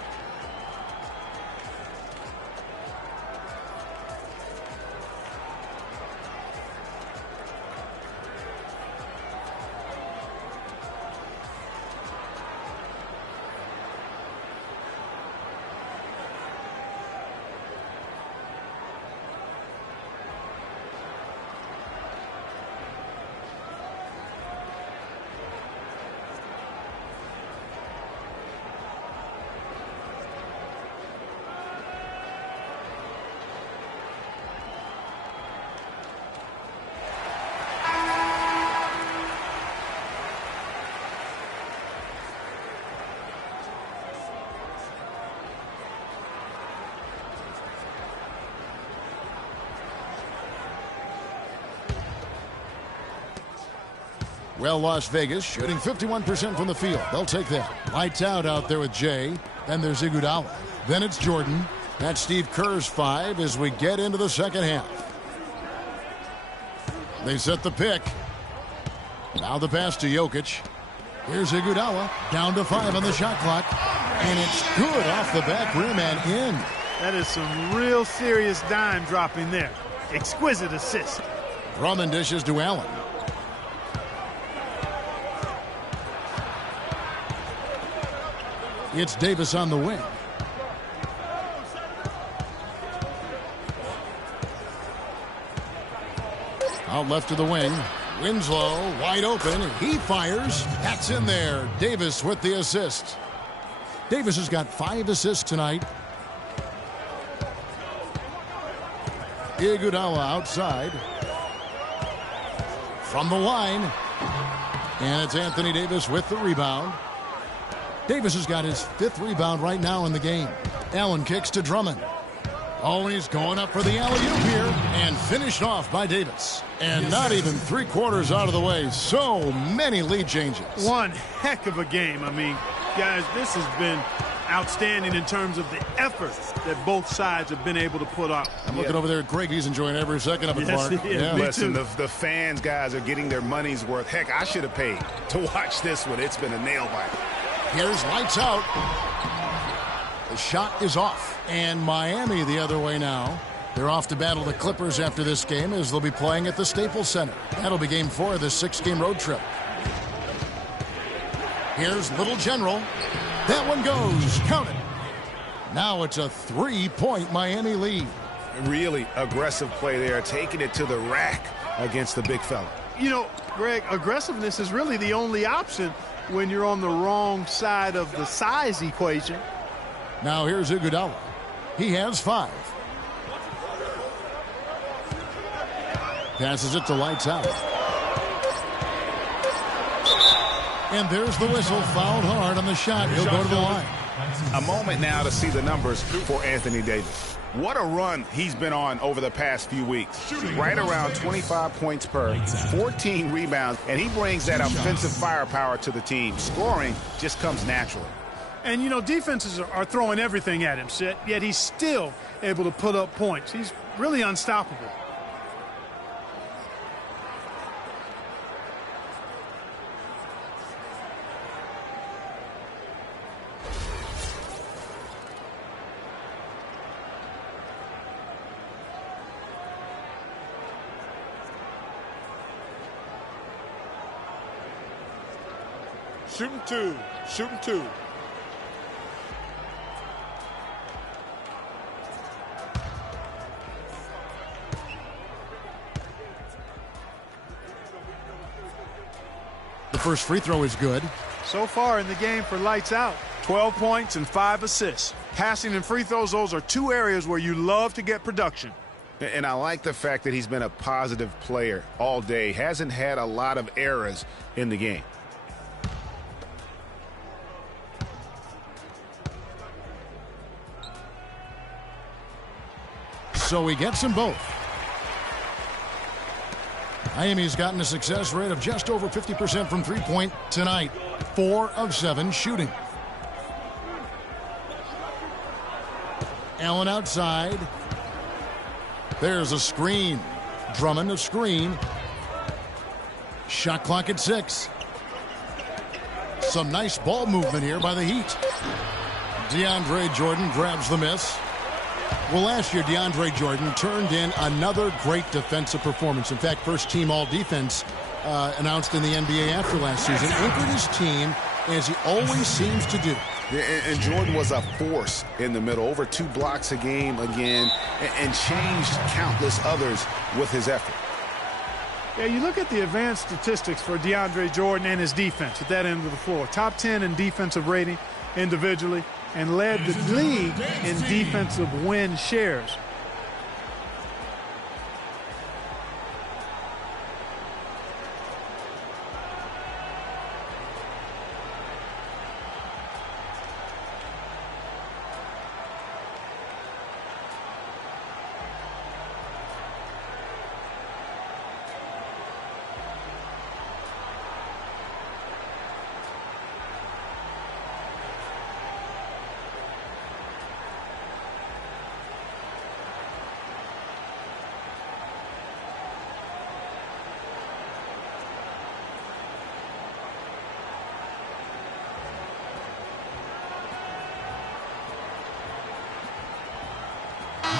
Well, Las Vegas shooting 51% from the field. They'll take that. Lights out there with Jay. Then there's Iguodala. Then it's Jordan. That's Steve Kerr's 5 as we get into the second half. They set the pick. Now the pass to Jokic. Here's Iguodala. Down to 5 on the shot clock. And it's good off the back rim and in. That is some real serious dime dropping there. Exquisite assist. Drummond dishes to Allen. It's Davis on the wing. Out left to the wing. Winslow wide open. He fires. That's in there. Davis with the assist. Davis has got 5 assists tonight. Iguodala outside. From the line. And it's Anthony Davis with the rebound. Davis has got his 5th rebound right now in the game. Allen kicks to Drummond. Oh, he's going up for the alley-oop here. And finished off by Davis. And not even 3/4 out of the way. So many lead changes. One heck of a game. I mean, guys, this has been outstanding in terms of the effort that both sides have been able to put out. I'm looking over there at Greg. He's enjoying every second of it, Clark. Yeah. Listen, the fans, guys, are getting their money's worth. Heck, I should have paid to watch this one. It's been a nail-biter. Here's lights out. The shot is off. And Miami the other way now. They're off to battle the Clippers after this game as they'll be playing at the Staples Center. That'll be game 4 of this 6-game road trip. Here's Little General. That one goes. Count it. Now it's a 3-point Miami lead. Really aggressive play there, taking it to the rack against the big fella. You know, Greg, aggressiveness is really the only option when you're on the wrong side of the size equation. Now here's Iguodala. He has 5. Passes it to lights out. And there's the whistle. Fouled hard on the shot. He'll go to the line. A moment now to see the numbers for Anthony Davis. What a run he's been on over the past few weeks. Right around 25 points per, 14 rebounds, and he brings that offensive firepower to the team. Scoring just comes naturally. And, you know, defenses are throwing everything at him, yet he's still able to put up points. He's really unstoppable. Shooting 2. Shooting 2. The first free throw is good. So far in the game for lights out, 12 points and 5 assists. Passing and free throws, those are 2 areas where you love to get production. And I like the fact that he's been a positive player all day. Hasn't had a lot of errors in the game. So he gets them both. Miami's gotten a success rate of just over 50% from three-point tonight. 4 of 7 shooting. Allen outside. There's a screen. Drummond a screen. Shot clock at 6. Some nice ball movement here by the Heat. DeAndre Jordan grabs the miss. Well, last year, DeAndre Jordan turned in another great defensive performance. In fact, first team all-defense announced in the NBA after last season. Anchored his team, as he always seems to do. Yeah, and Jordan was a force in the middle. Over 2 blocks a game again, and changed countless others with his effort. Yeah, you look at the advanced statistics for DeAndre Jordan and his defense at that end of the floor. Top 10 in defensive rating individually, and led the league in defensive win shares.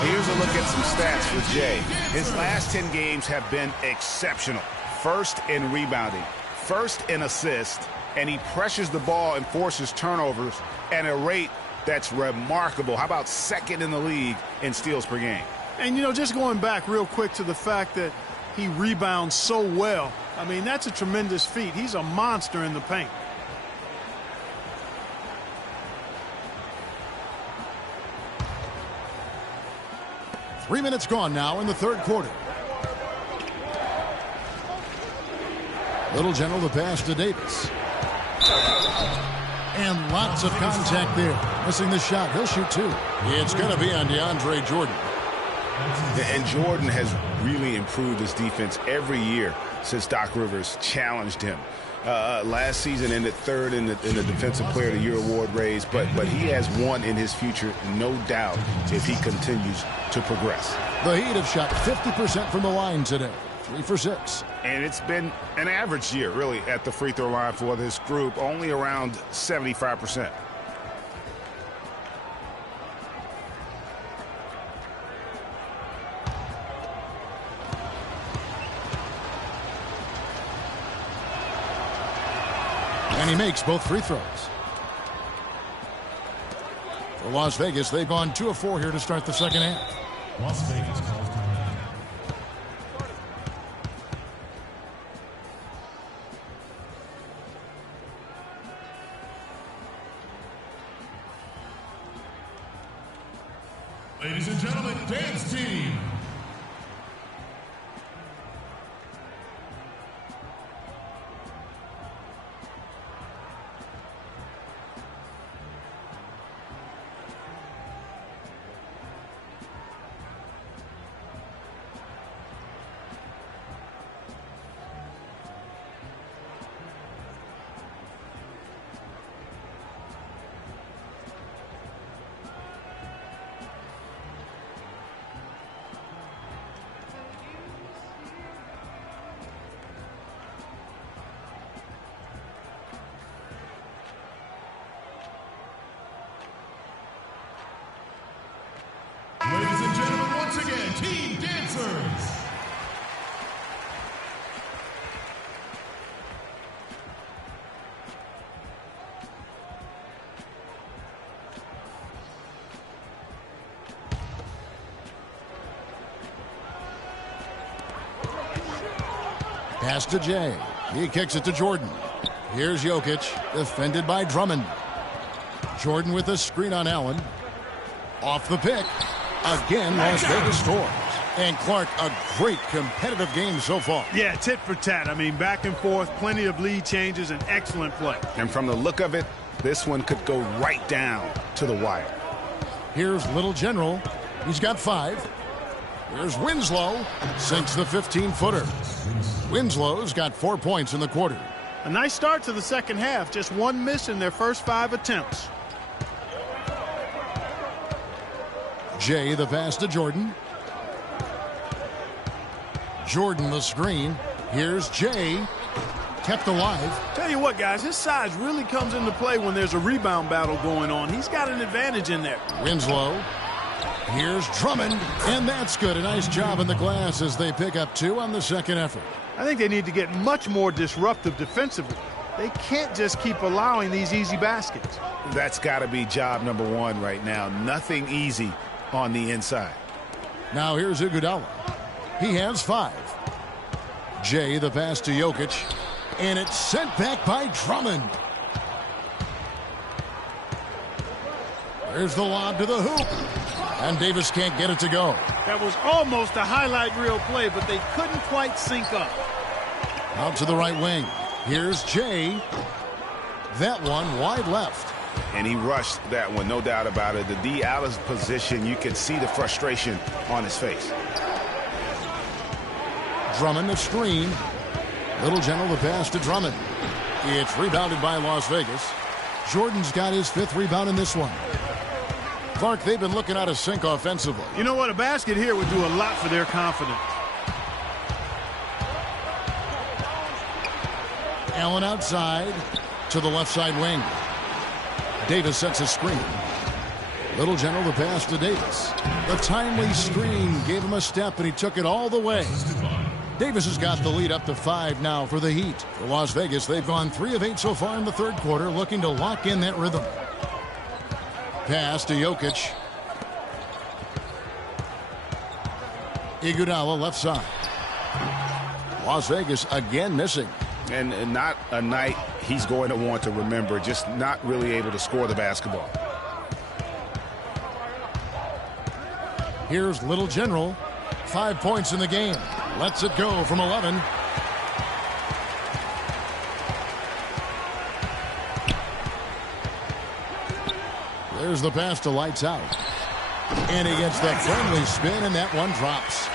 Here's a look at some stats for Jay. His last 10 games have been exceptional. First in rebounding, first in assists, and he pressures the ball and forces turnovers at a rate that's remarkable. How about second in the league in steals per game? And, you know, just going back real quick to the fact that he rebounds so well, I mean, that's a tremendous feat. He's a monster in the paint. Three minutes gone now in the third quarter. Little General the pass to Davis. And lots of contact there. Missing the shot. He'll shoot two. It's going to be on DeAndre Jordan. And Jordan has really improved his defense every year since Doc Rivers challenged him. Last season ended third in the Defensive Player of the Year award race, but he has one in his future, no doubt, if he continues to progress. The Heat have shot 50% from the line today. 3 for 6. And it's been an average year, really, at the free throw line for this group, only around 75%. And he makes both free throws. For Las Vegas, they've gone 2 of 4 here to start the second half. Las Vegas calls timeout. Ladies and gentlemen, dance team. Ladies and gentlemen, once again, Team Dancers. Pass to Jay. He kicks it to Jordan. Here's Jokic, defended by Drummond. Jordan with a screen on Allen. Off the pick. Again, Las Vegas scores. And Clark, a great competitive game so far. Yeah, tit for tat. I mean, back and forth, plenty of lead changes, and excellent play. And from the look of it, this one could go right down to the wire. Here's Little General. He's got 5. Here's Winslow. Sinks the 15-footer. Winslow's got 4 points in the quarter. A nice start to the second half. Just one miss in their first 5 attempts. Jay the pass to Jordan. Jordan the screen. Here's Jay. Kept alive. Tell you what, guys, his size really comes into play when there's a rebound battle going on. He's got an advantage in there. Winslow. Here's Drummond. And that's good. A nice job in the glass as they pick up 2 on the second effort. I think they need to get much more disruptive defensively. They can't just keep allowing these easy baskets. That's got to be job number 1 right now. Nothing easy on the inside. Now here's Iguodala. He has 5. Jay the pass to Jokic. And it's sent back by Drummond. There's the lob to the hoop. And Davis can't get it to go. That was almost a highlight reel play, but they couldn't quite sync up. Out to the right wing. Here's Jay. That one wide left. And he rushed that one, no doubt about it. The D out of position, you can see the frustration on his face. Drummond the screen. Little General the pass to Drummond. It's rebounded by Las Vegas. Jordan's got his 5th rebound in this one. Clark, they've been looking out of sync offensively. You know what? A basket here would do a lot for their confidence. Allen outside to the left side wing. Davis sets a screen. Little General the pass to Davis. The timely screen gave him a step, and he took it all the way. Davis has got the lead up to 5 now for the Heat. For Las Vegas, they've gone 3 of 8 so far in the third quarter, looking to lock in that rhythm. Pass to Jokic. Iguodala left side. Las Vegas again missing. And not a night he's going to want to remember, just not really able to score the basketball. Here's Little General. 5 points in the game. Lets it go from 11. There's the pass to Lights Out. And he gets the friendly spin, and that one drops.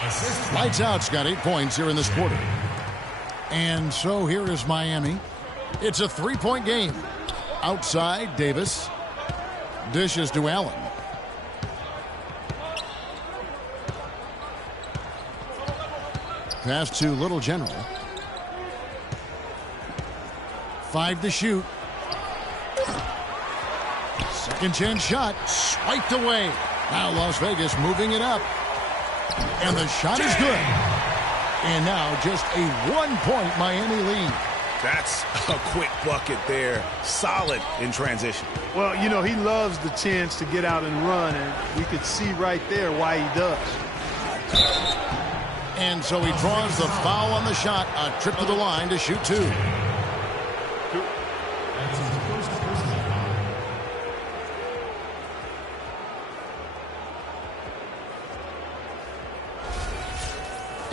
Lights Out's got 8 points here in this quarter. And so here is Miami. It's a 3-point game. Outside, Davis. Dishes to Allen. Pass to Little General. 5 to shoot. Second chance shot. Swiped away. Now Las Vegas moving it up. And the shot is good. And now just a 1-point Miami lead. That's a quick bucket there. Solid in transition. Well, you know, he loves the chance to get out and run, and we could see right there why he does. And so he draws the foul on the shot. A trip to the line to shoot 2.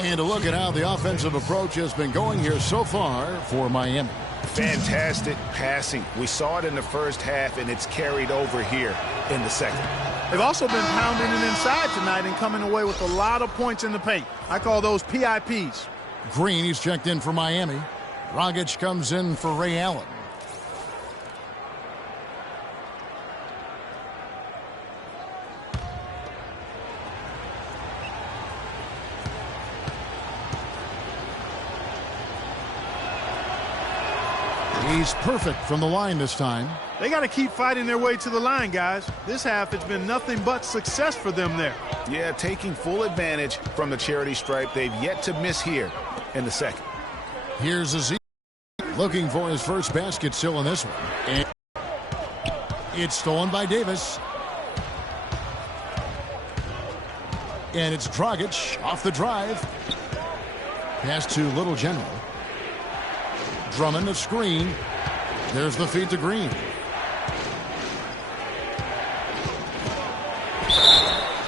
And a look at how the offensive approach has been going here so far for Miami. Fantastic passing. We saw it in the first half, and it's carried over here in the second. They've also been pounding it inside tonight and coming away with a lot of points in the paint. I call those PIPs. Green, he's checked in for Miami. Dragic comes in for Ray Allen. He's perfect from the line this time. They got to keep fighting their way to the line, guys. This half, it's been nothing but success for them there. Yeah, taking full advantage from the charity stripe. They've yet to miss here in the second. Here's Aziz looking for his first basket still in this one. And it's stolen by Davis. And it's Dragic off the drive. Pass to Little General. Drummond a screen. There's the feed to Green.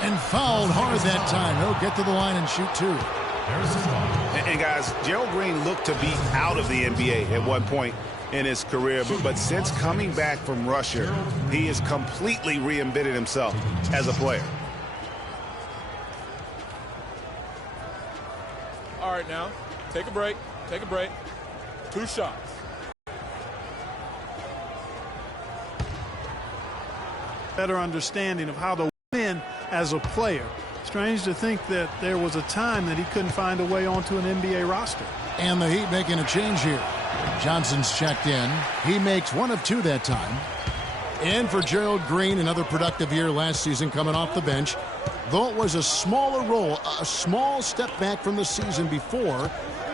And fouled hard that time. He'll get to the line and shoot 2. And guys, Gerald Green looked to be out of the NBA at one point in his career, but since coming back from Russia, he has completely reinvented himself as a player. All right, now, take a break. Take a break. 2 shots. Better understanding of how to win as a player. Strange to think that there was a time that he couldn't find a way onto an NBA roster. And the Heat making a change here. Johnson's checked in. He makes 1 of 2 that time. And for Gerald Green, another productive year last season coming off the bench. Though it was a smaller role, a small step back from the season before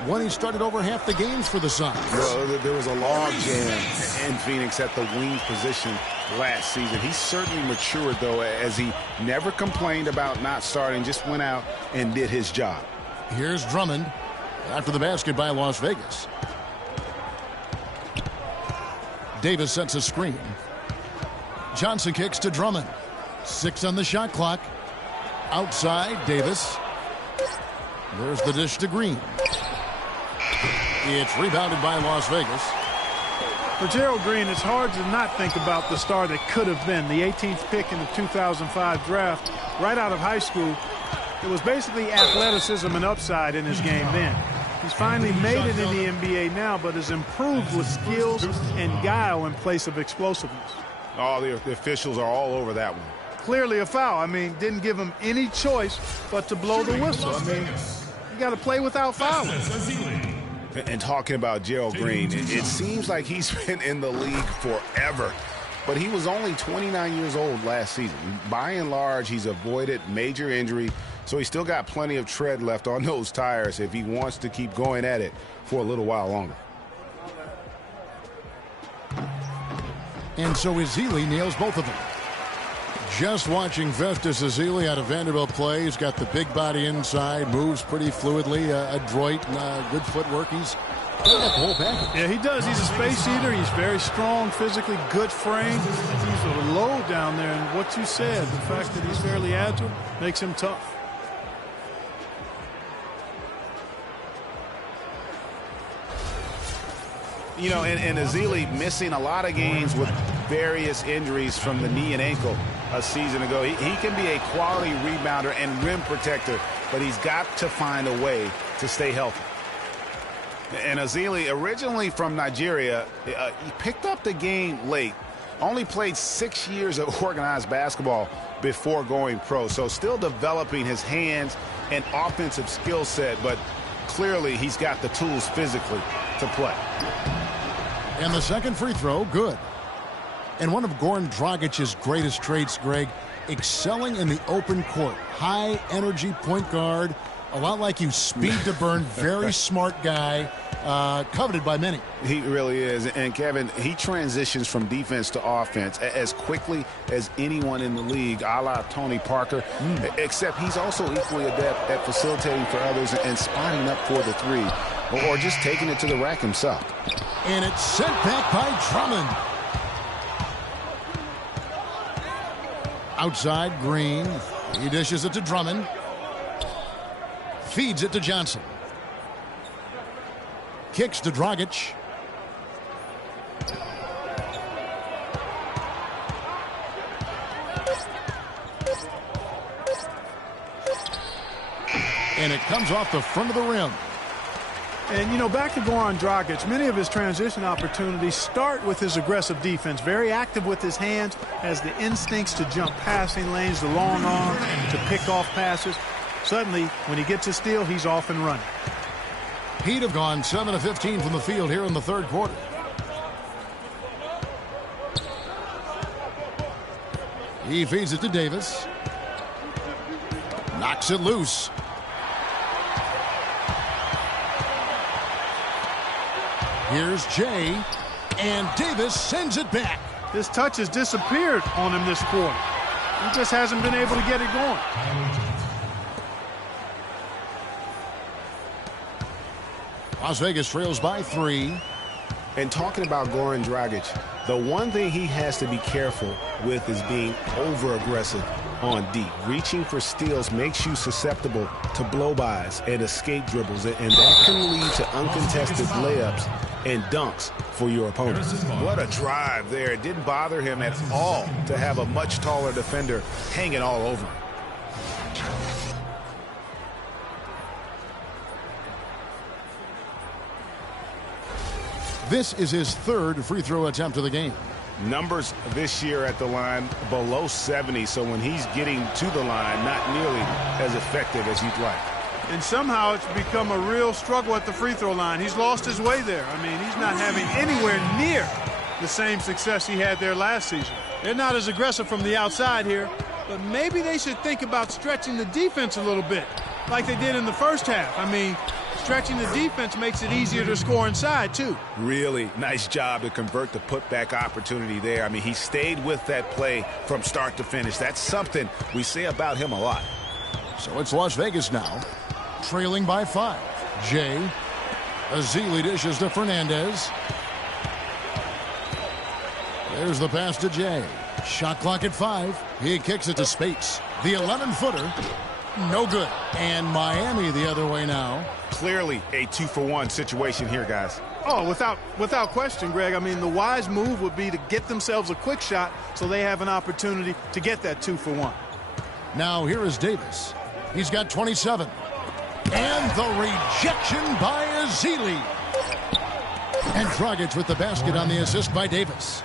when he started over half the games for the Suns. Well, there was a log jam in Phoenix at the wing position last season. He certainly matured, though, as he never complained about not starting, just went out and did his job. Here's Drummond after the basket by Las Vegas. Davis sets a screen. Johnson kicks to Drummond. 6 on the shot clock. Outside, Davis. There's the dish to Green. It's rebounded by Las Vegas. For Gerald Green, it's hard to not think about the star that could have been. The 18th pick in the 2005 draft, right out of high school. It was basically athleticism and upside in his game then. He's finally made it in the NBA now, but has improved with skills and guile in place of explosiveness. Oh, the officials are all over that one. Clearly a foul. I mean, didn't give him any choice but to blow the whistle. I mean, you got to play without fouling. And talking about Gerald Green, it seems like he's been in the league forever. but he was only 29 years old last season. By and large, he's avoided major injury, so he's still got plenty of tread left on those tires if he wants to keep going at it for a little while longer. And so Ezeli nails both of them. Just watching Festus Ezeli out of Vanderbilt play. He's got the big body inside, moves pretty fluidly, adroit, good footwork. He's got the whole package. Yeah, he does. He's a space eater. He's very strong, physically good frame. He's a load down there. And what you said, the fact that he's fairly agile, makes him tough. You know, and Ezeli missing a lot of games with various injuries from the knee and ankle a season ago. He can be a quality rebounder and rim protector, but he's got to find a way to stay healthy. And Ezeli, originally from Nigeria, he picked up the game late. Only played 6 years of organized basketball before going pro. So still developing his hands and offensive skill set, but clearly he's got the tools physically to play. And the second free throw, good. And one of Goran Dragic's greatest traits, Greg, excelling in the open court. High energy point guard, a lot like you, speed to burn, very smart guy, coveted by many. He really is. And Kevin, he transitions from defense to offense as quickly as anyone in the league, a la Tony Parker, except he's also equally adept at facilitating for others and spotting up for the three, or just taking it to the rack himself. And it's sent back by Drummond. Outside, Green. He dishes it to Drummond. Feeds it to Johnson. Kicks to Dragic. And it comes off the front of the rim. And, you know, back to Goran Dragic, many of his transition opportunities start with his aggressive defense. Very active with his hands, has the instincts to jump passing lanes, the long arm, to pick off passes. Suddenly, when he gets a steal, he's off and running. Heat have gone 7 of 15 from the field here in the third quarter. He feeds it to Davis. Knocks it loose. Here's Jay, and Davis sends it back. His touch has disappeared on him this quarter. He just hasn't been able to get it going. Las Vegas trails by 3. And talking about Goran Dragic, the one thing he has to be careful with is being over-aggressive on deep. Reaching for steals makes you susceptible to blow-bys and escape dribbles, and that can lead to uncontested layups and dunks for your opponent. What a drive there. It didn't bother him at all to have a much taller defender hanging all over him. This is his third free throw attempt of the game. Numbers this year at the line below 70, so when he's getting to the line, not nearly as effective as you'd like. And somehow it's become a real struggle at the free throw line. He's lost his way there. I mean, he's not having anywhere near the same success he had there last season. They're not as aggressive from the outside here, but maybe they should think about stretching the defense a little bit, like they did in the first half. I mean, stretching the defense makes it easier to score inside, too. Really nice job to convert the putback opportunity there. I mean, he stayed with that play from start to finish. That's something we say about him a lot. So it's Las Vegas now, trailing by 5. Jay. Ezeli dishes to Fernandez. There's the pass to Jay. Shot clock at 5. He kicks it to Spates. The 11-footer. No good. And Miami the other way now. Clearly a 2-for-1 situation here, guys. Oh, without question, Greg. I mean, the wise move would be to get themselves a quick shot so they have an opportunity to get that 2-for-1. Now here is Davis. He's got 27. And the rejection by Ezeli. And Dragic with the basket on the assist by Davis.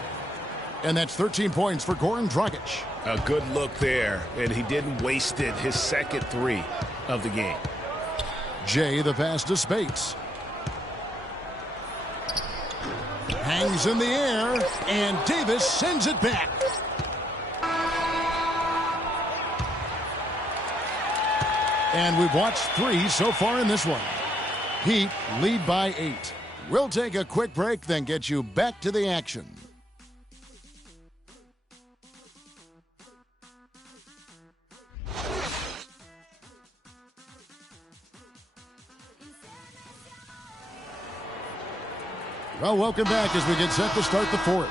And that's 13 points for Goran Dragic. A good look there, and he didn't waste it. His second 3 of the game. Jay, the pass to Spates. Hangs in the air, and Davis sends it back. And we've watched 3 so far in this one. Heat lead by 8. We'll take a quick break, then get you back to the action. Well, welcome back as we get set to start the 4th.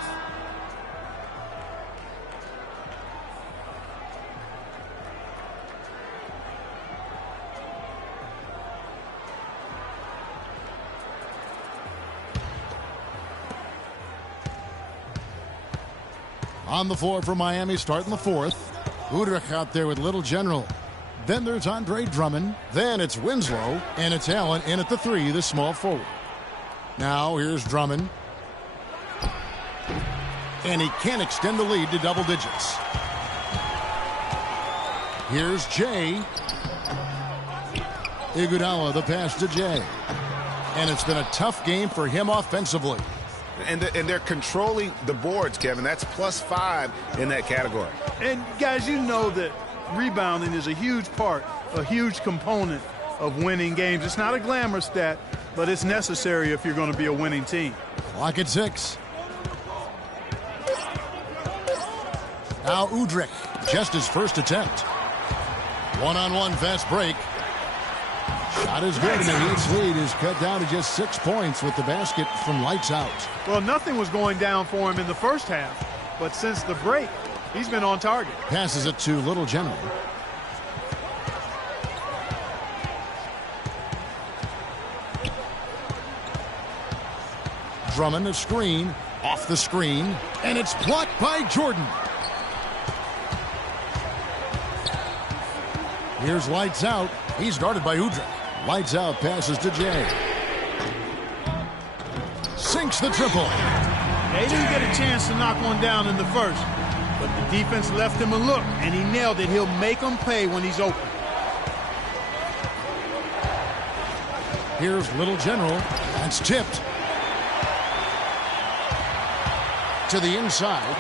On the floor for Miami, starting the 4th. Udrich out there with Little General. Then there's Andre Drummond. Then it's Winslow. And it's Allen in at the 3, the small forward. Now here's Drummond. And he can't extend the lead to double digits. Here's Jay. Iguodala, the pass to Jay. And it's been a tough game for him offensively. And they're controlling the boards, Kevin. That's +5 in that category. And, guys, you know that rebounding is a huge part, a huge component of winning games. It's not a glamour stat, but it's necessary if you're going to be a winning team. Clock at 6. Now Udrich, just his first attempt. One-on-one fast break. Shot is good, and the Heat's lead is cut down to just 6 points with the basket from lights out. Well, nothing was going down for him in the first half, but since the break, he's been on target. Passes it to Little General. Drummond, a screen, off the screen, and it's blocked by Jordan. Here's lights out. He's guarded by Udrich. Lights out, passes to Jay. Sinks the triple. They didn't get a chance to knock one down in the first, but the defense left him a look, and he nailed it. He'll make them pay when he's open. Here's Little General. That's tipped. To the inside.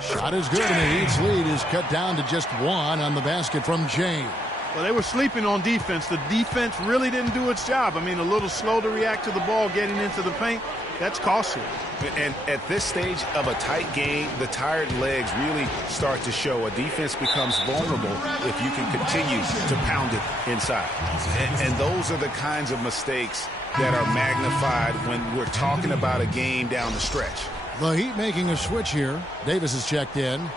Shot is good, and the Heat's lead is cut down to just 1 on the basket from Jay. Well, they were sleeping on defense. The defense really didn't do its job. I mean, a little slow to react to the ball getting into the paint. That's costly. And at this stage of a tight game, the tired legs really start to show. A defense becomes vulnerable if you can continue to pound it inside. And those are the kinds of mistakes that are magnified when we're talking about a game down the stretch. The Heat making a switch here. Davis is checked in.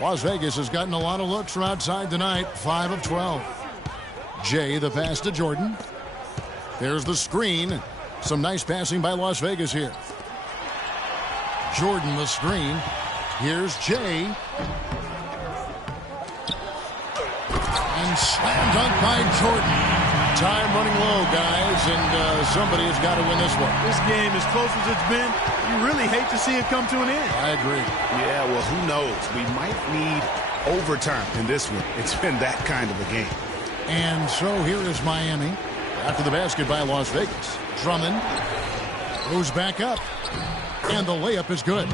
Las Vegas has gotten a lot of looks from outside tonight. 5 of 12. Jay, the pass to Jordan. There's the screen. Some nice passing by Las Vegas here. Jordan, the screen. Here's Jay. And slam dunk by Jordan. Time running low, guys, and somebody has got to win this one. This game, as close as it's been, you really hate to see it come to an end. I agree. Yeah, well, who knows? We might need overtime in this one. It's been that kind of a game. And so here is Miami after the basket by Las Vegas. Drummond goes back up, and the layup is good.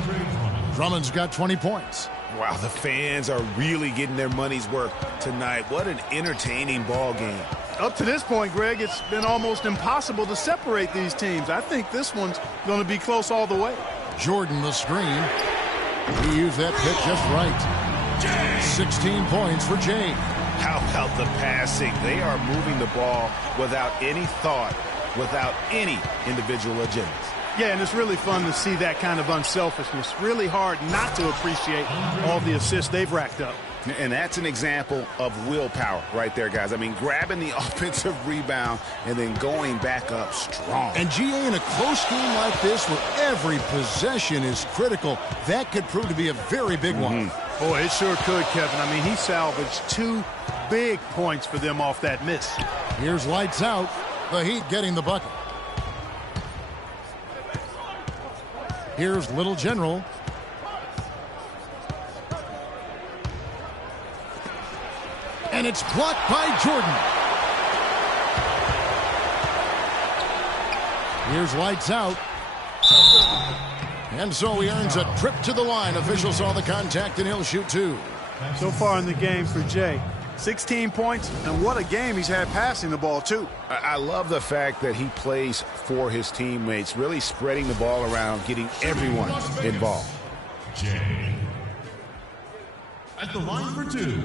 Drummond's got 20 points. Wow, the fans are really getting their money's worth tonight. What an entertaining ball game. Up to this point, Greg, it's been almost impossible to separate these teams. I think this one's going to be close all the way. Jordan, the screen. He used that pick just right. 16 points for Jay. How about the passing? They are moving the ball without any thought, without any individual agendas. Yeah, and it's really fun to see that kind of unselfishness. Really hard not to appreciate all the assists they've racked up. And that's an example of willpower right there, guys. I mean, grabbing the offensive rebound and then going back up strong. And GA, in a close game like this where every possession is critical, that could prove to be a very big one. Boy, it sure could, Kevin. I mean, he salvaged 2 big points for them off that miss. Here's lights out. The Heat getting the bucket. Here's Little General. And it's blocked by Jordan. Here's lights out. And so he earns a trip to the line. Officials saw the contact, and he'll shoot 2. So far in the game for Jay, 16 points, and what a game he's had passing the ball, too. I love the fact that he plays for his teammates, really spreading the ball around, getting everyone involved. Jay at the line for 2.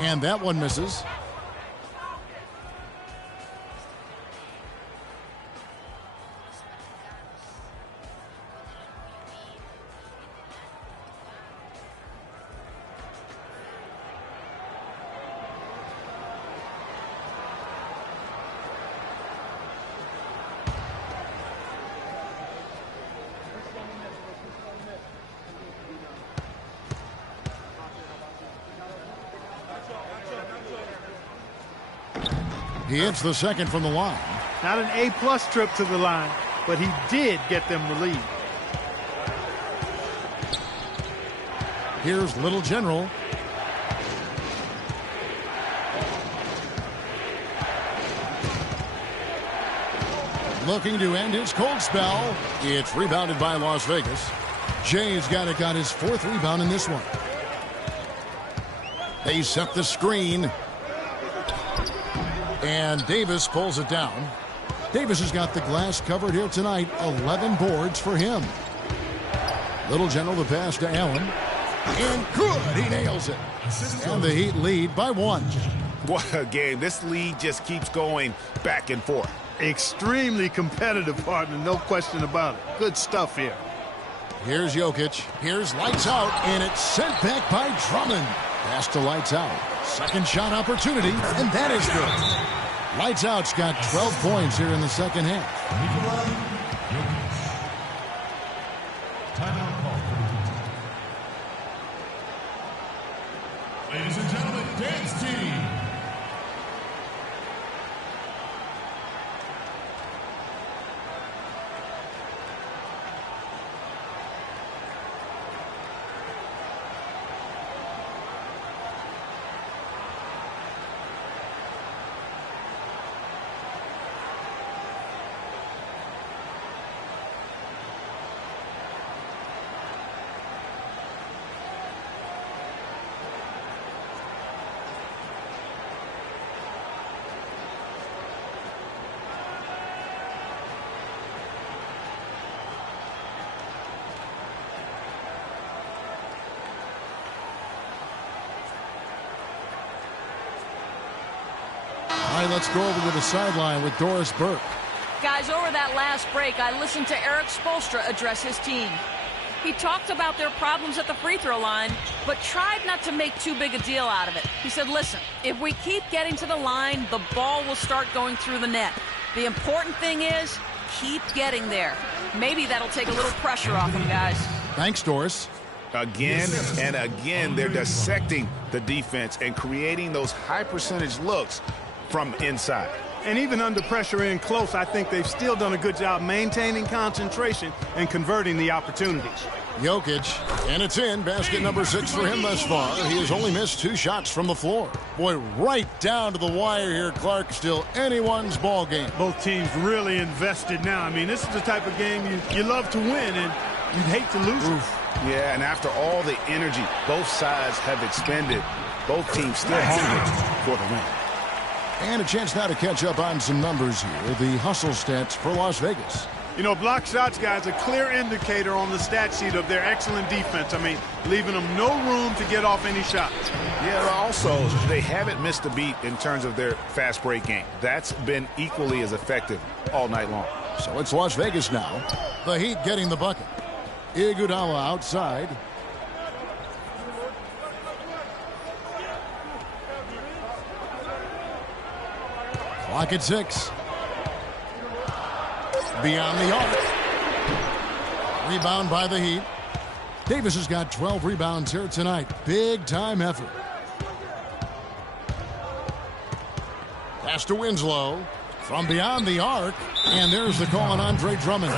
And that one misses. He hits the second from the line. Not an A-plus trip to the line, but he did get them the lead. Here's Little General. Looking to end his cold spell. It's rebounded by Las Vegas. Jay's got his 4th rebound in this one. They set the screen. And Davis pulls it down. Davis has got the glass covered here tonight. 11 boards for him. Little General, the pass to Allen. And good, he nails it. And the Heat lead by 1. What a game. This lead just keeps going back and forth. Extremely competitive, partner, no question about it. Good stuff here. Here's Jokic. Here's lights out, and it's sent back by Drummond. Pass to lights out. Second shot opportunity, and that is good. Lights out's got 12 points here in the second half. Timeout call for the team. Ladies and gentlemen, dance team. All right, let's go over to the sideline with Doris Burke. Guys, over that last break, I listened to Eric Spoelstra address his team. He talked about their problems at the free throw line, but tried not to make too big a deal out of it. He said, listen, if we keep getting to the line, the ball will start going through the net. The important thing is keep getting there. Maybe that'll take a little pressure off them, guys. Thanks, Doris. Again and again, they're dissecting the defense and creating those high percentage looks from inside. And even under pressure in close, I think they've still done a good job maintaining concentration and converting the opportunities. Jokic, and it's in. Basket number 6 for him thus far. He has only missed 2 shots from the floor. Boy, right down to the wire here, Clark. Still anyone's ball game. Both teams really invested now. I mean, this is the type of game you love to win, and you'd hate to lose it. Yeah, and after all the energy both sides have expended, both teams still hungry for the win. And a chance now to catch up on some numbers here. The hustle stats for Las Vegas. You know, block shots, guys, a clear indicator on the stat sheet of their excellent defense. I mean, leaving them no room to get off any shots. Yeah, also, they haven't missed a beat in terms of their fast break game. That's been equally as effective all night long. So it's Las Vegas now. The Heat getting the bucket. Iguodala outside. Clock at 6. Beyond the arc. Rebound by the Heat. Davis has got 12 rebounds here tonight. Big time effort. Pass to Winslow. From beyond the arc. And there's the call on Andre Drummond.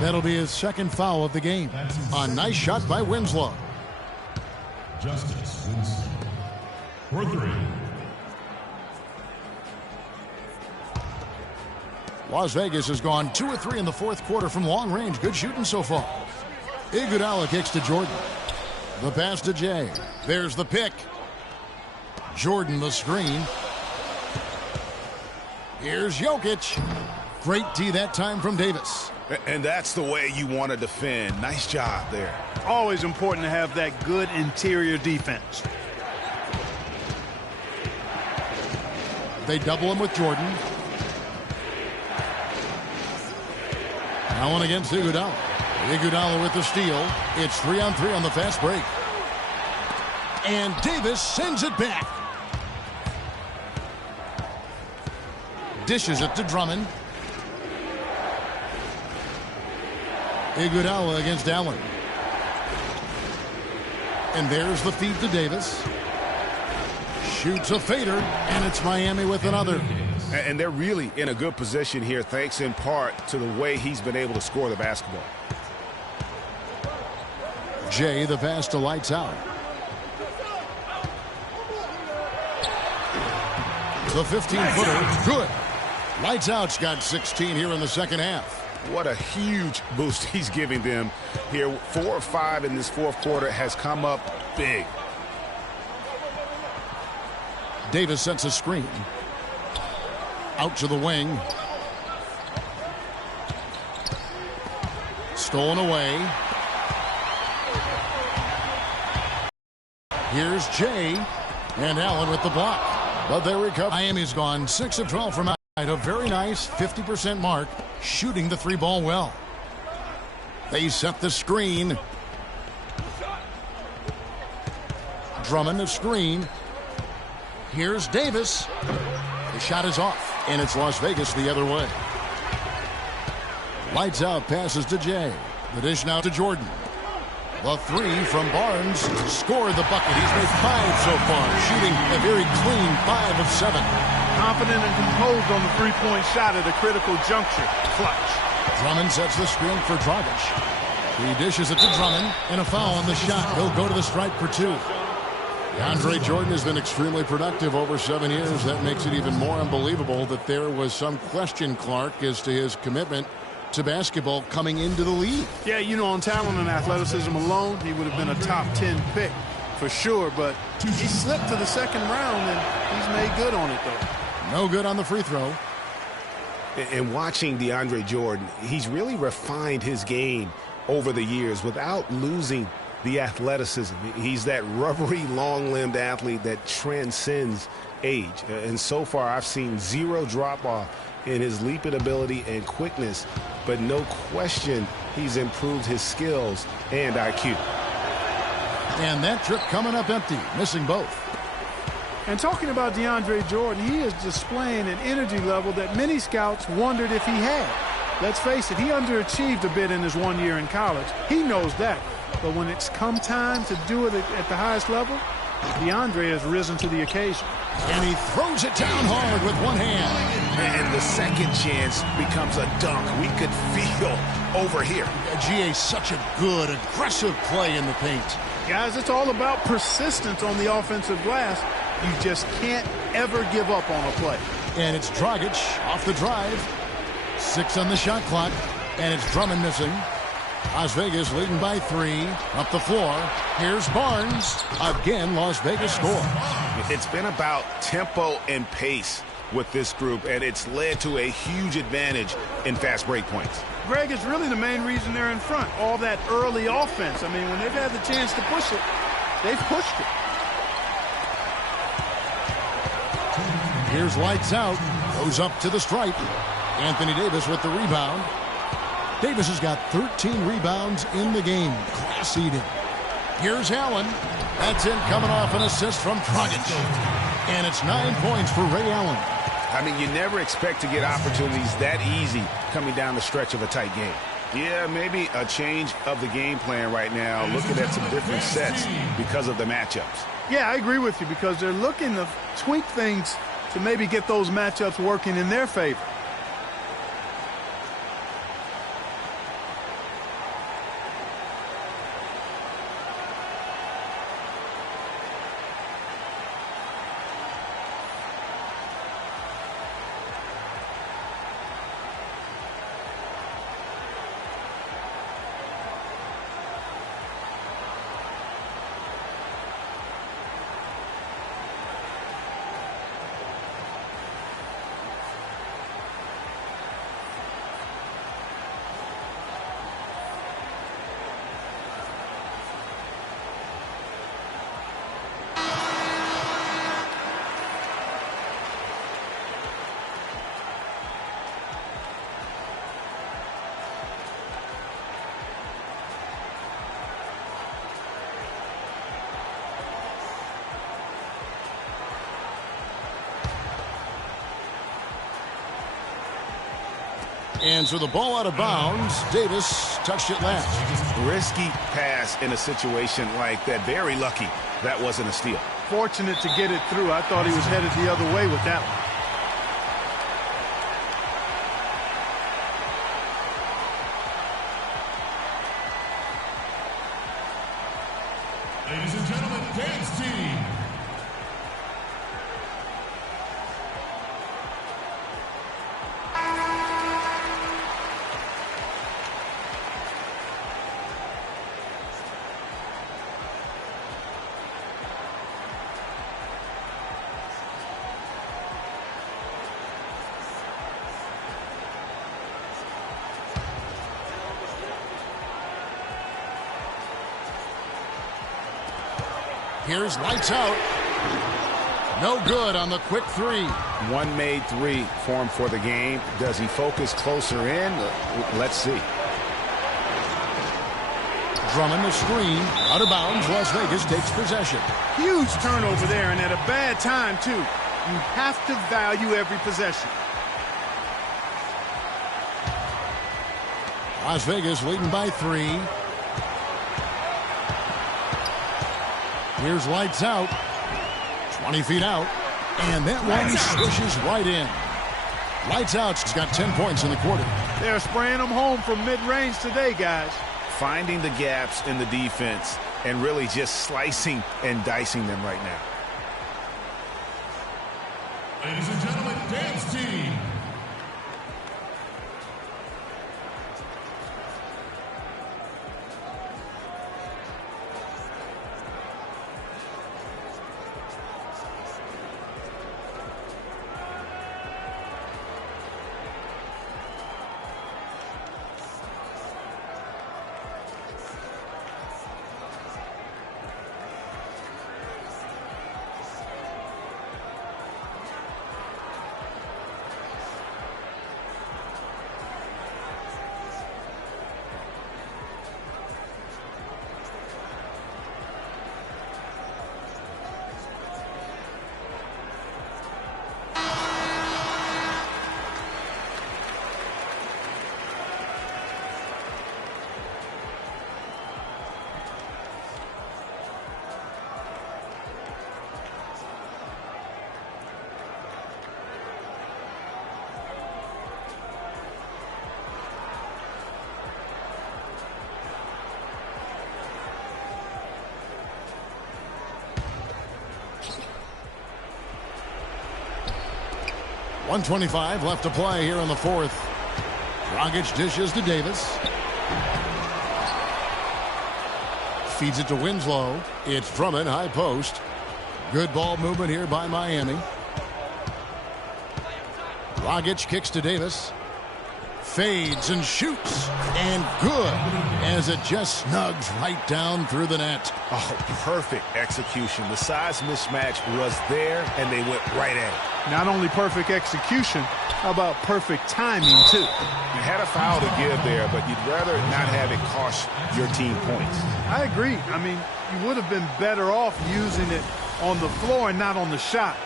That'll be his second foul of the game. A nice shot by Winslow. Justice Winslow. for 3. Las Vegas has gone 2 of 3 in the fourth quarter from long range. Good shooting so far. Iguodala kicks to Jordan. The pass to Jay. There's the pick. Jordan the screen. Here's Jokic. Great D that time from Davis. And that's the way you want to defend. Nice job there. Always important to have that good interior defense. They double him with Jordan. Allen against Iguodala. Iguodala with the steal. It's 3-on-3 on the fast break. And Davis sends it back. Dishes it to Drummond. Iguodala against Allen. And there's the feed to Davis. Shoots a fader, and it's Miami with another. And they're really in a good position here, thanks in part to the way he's been able to score the basketball. Jay, the pass to Lights Out. The 15-footer, good. Lights Out's got 16 here in the second half. What a huge boost he's giving them here. 4 or 5 in this fourth quarter has come up big. Davis sets a screen. Out to the wing. Stolen away. Here's Jay. And Allen with the block. But they recover. Miami's gone 6 of 12 from out. A very nice 50% mark. Shooting the 3-ball well. They set the screen. Drummond the screen. Here's Davis. The shot is off. And it's Las Vegas the other way. Lights Out passes to Jay. The dish now to Jordan. The 3 from Barnes scored the bucket. He's made 5 so far, shooting a very clean 5 of 7. Confident and composed on the three-point shot at a critical juncture. Clutch. Drummond sets the screen for Dragic. He dishes it to Drummond, and a foul on the shot. He'll go to the stripe for 2. DeAndre Jordan has been extremely productive over 7 years. That makes it even more unbelievable that there was some question, Clark, as to his commitment to basketball coming into the league. Yeah, you know, on talent and athleticism alone, he would have been a top 10 pick for sure, but he slipped to the second round, and he's made good on it, though. No good on the free throw. And watching DeAndre Jordan, he's really refined his game over the years without losing the athleticism. He's that rubbery, long-limbed athlete that transcends age. And so far, I've seen 0 drop-off in his leaping ability and quickness, but no question he's improved his skills and IQ. And that trip coming up empty, missing both. And talking about DeAndre Jordan, he is displaying an energy level that many scouts wondered if he had. Let's face it, he underachieved a bit in his 1 year in college. He knows that. But when it's come time to do it at the highest level, DeAndre has risen to the occasion. And he throws it down hard with one hand. And the second chance becomes a dunk. We could feel over here. GA, such a good, aggressive play in the paint. Guys, it's all about persistence on the offensive glass. You just can't ever give up on a play. And it's Dragic off the drive. 6 on the shot clock. And it's Drummond missing. Las Vegas leading by 3. Up the floor. Here's Barnes. Again, Las Vegas scores. It's been about tempo and pace with this group, and it's led to a huge advantage in fast break points. Greg, it's really the main reason they're in front. All that early offense. I mean, when they've had the chance to push it, they've pushed it. Here's Lights Out. Goes up to the stripe. Anthony Davis with the rebound. Davis has got 13 rebounds in the game. Class eating. Here's Allen. That's in, coming off an assist from Dragic. And it's 9 points for Ray Allen. I mean, you never expect to get opportunities that easy coming down the stretch of a tight game. Yeah, maybe a change of the game plan right now, looking at some different sets because of the matchups. Yeah, I agree with you because they're looking to tweak things to maybe get those matchups working in their favor. And so the ball out of bounds. Davis touched it last. Risky pass in a situation like that. Very lucky that wasn't a steal. Fortunate to get it through. I thought he was headed the other way with that one. Ladies and gentlemen, dance team. Here's lights out. No good on the quick three. One made three for him for the game. Does he focus closer in? Let's see. Drummond the screen. Out of bounds. Las Vegas takes possession. Huge turnover there, and at a bad time, too. You have to value every possession. Las Vegas leading by 3. Here's lights out. 20 feet out. And that one swishes right in. Lights out's got 10 points in the quarter. They're spraying them home from mid-range today, guys. Finding the gaps in the defense and really just slicing and dicing them right now. Ladies and gentlemen, dance team. .125 left to play here in the fourth. Dragic dishes to Davis. Feeds it to Winslow. It's Drummond, high post. Good ball movement here by Miami. Dragic kicks to Davis. Fades and shoots. And good as it just snugs right down through the net. Oh, perfect execution. The size mismatch was there, and they went right at it. Not only perfect execution, how about perfect timing, too? You had a foul to give there, but you'd rather not have it cost your team points. I agree. I mean, you would have been better off using it on the floor and not on the shot.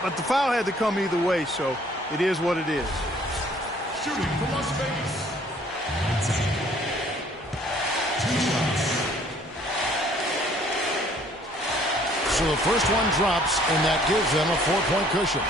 But the foul had to come either way, so it is what it is. Shooting for Las Vegas. 2 shots. So the first one drops, and that gives them a 4-point cushion.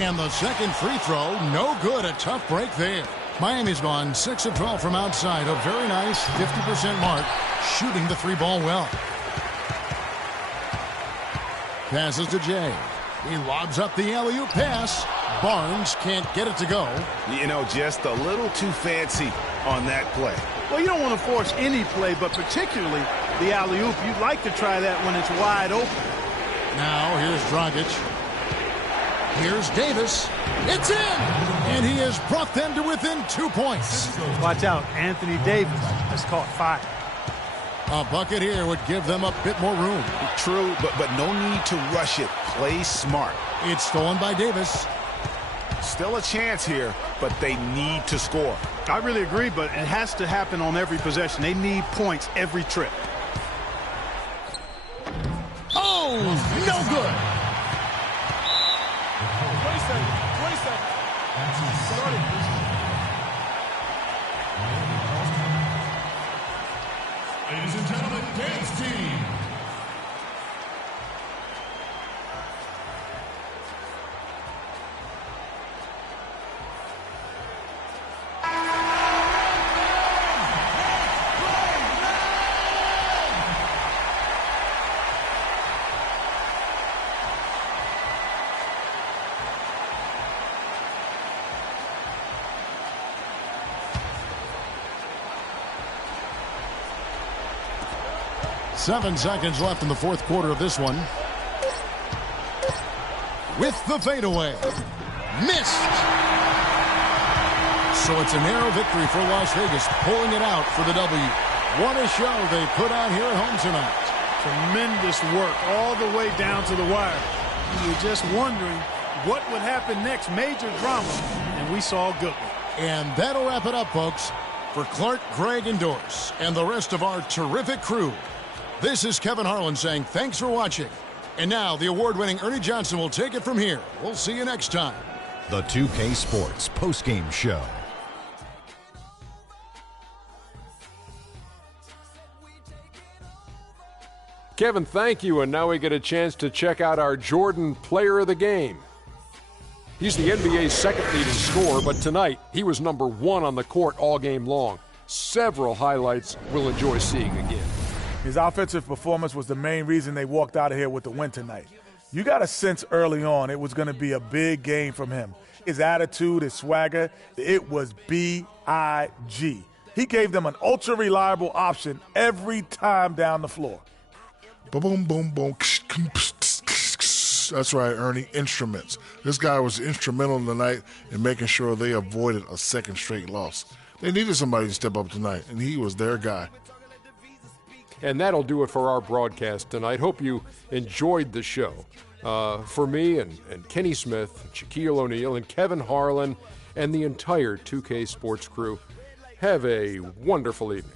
And the second free throw, no good. A tough break there. Miami's gone 6 of 12 from outside. A very nice 50% mark. Shooting the 3-ball well. Passes to Jay. He lobs up the alley-oop pass. Barnes can't get it to go. You know, just a little too fancy on that play. Well, you don't want to force any play, but particularly the alley-oop. You'd like to try that when it's wide open. Now here's Dragic. Here's Davis. It's in! And he has brought them to within 2 points. Watch out. Anthony Davis has caught fire. A bucket here would give them a bit more room. True, but no need to rush it. Play smart. It's stolen by Davis. Still a chance here, but they need to score. I really agree, but it has to happen on every possession. They need points every trip. Oh, no good. 20 seconds. 20 seconds. Ladies and gentlemen, dance team. Seven seconds left in the fourth quarter of this one. With the fadeaway. Missed. So it's a narrow victory for Las Vegas, pulling it out for the W. What a show they put on here at home tonight. Tremendous work all the way down to the wire. You were just wondering what would happen next. Major drama, and we saw a good one. And that'll wrap it up, folks. For Clark, Greg, and Doris, and the rest of our terrific crew, this is Kevin Harlan saying thanks for watching. And now the award-winning Ernie Johnson will take it from here. We'll see you next time. The 2K Sports postgame show. Kevin, thank you. And now we get a chance to check out our Jordan player of the game. He's the NBA's second leading scorer, but tonight he was number one on the court all game long. Several highlights we'll enjoy seeing again. His offensive performance was the main reason they walked out of here with the win tonight. You got a sense early on it was going to be a big game from him. His attitude, his swagger, it was B-I-G. He gave them an ultra-reliable option every time down the floor. Boom, boom, boom. That's right, Ernie. Instruments. This guy was instrumental tonight in making sure they avoided a second straight loss. They needed somebody to step up tonight, and he was their guy. And that'll do it for our broadcast tonight. Hope you enjoyed the show. For me and Kenny Smith, Shaquille O'Neal, and Kevin Harlan, and the entire 2K Sports crew, have a wonderful evening.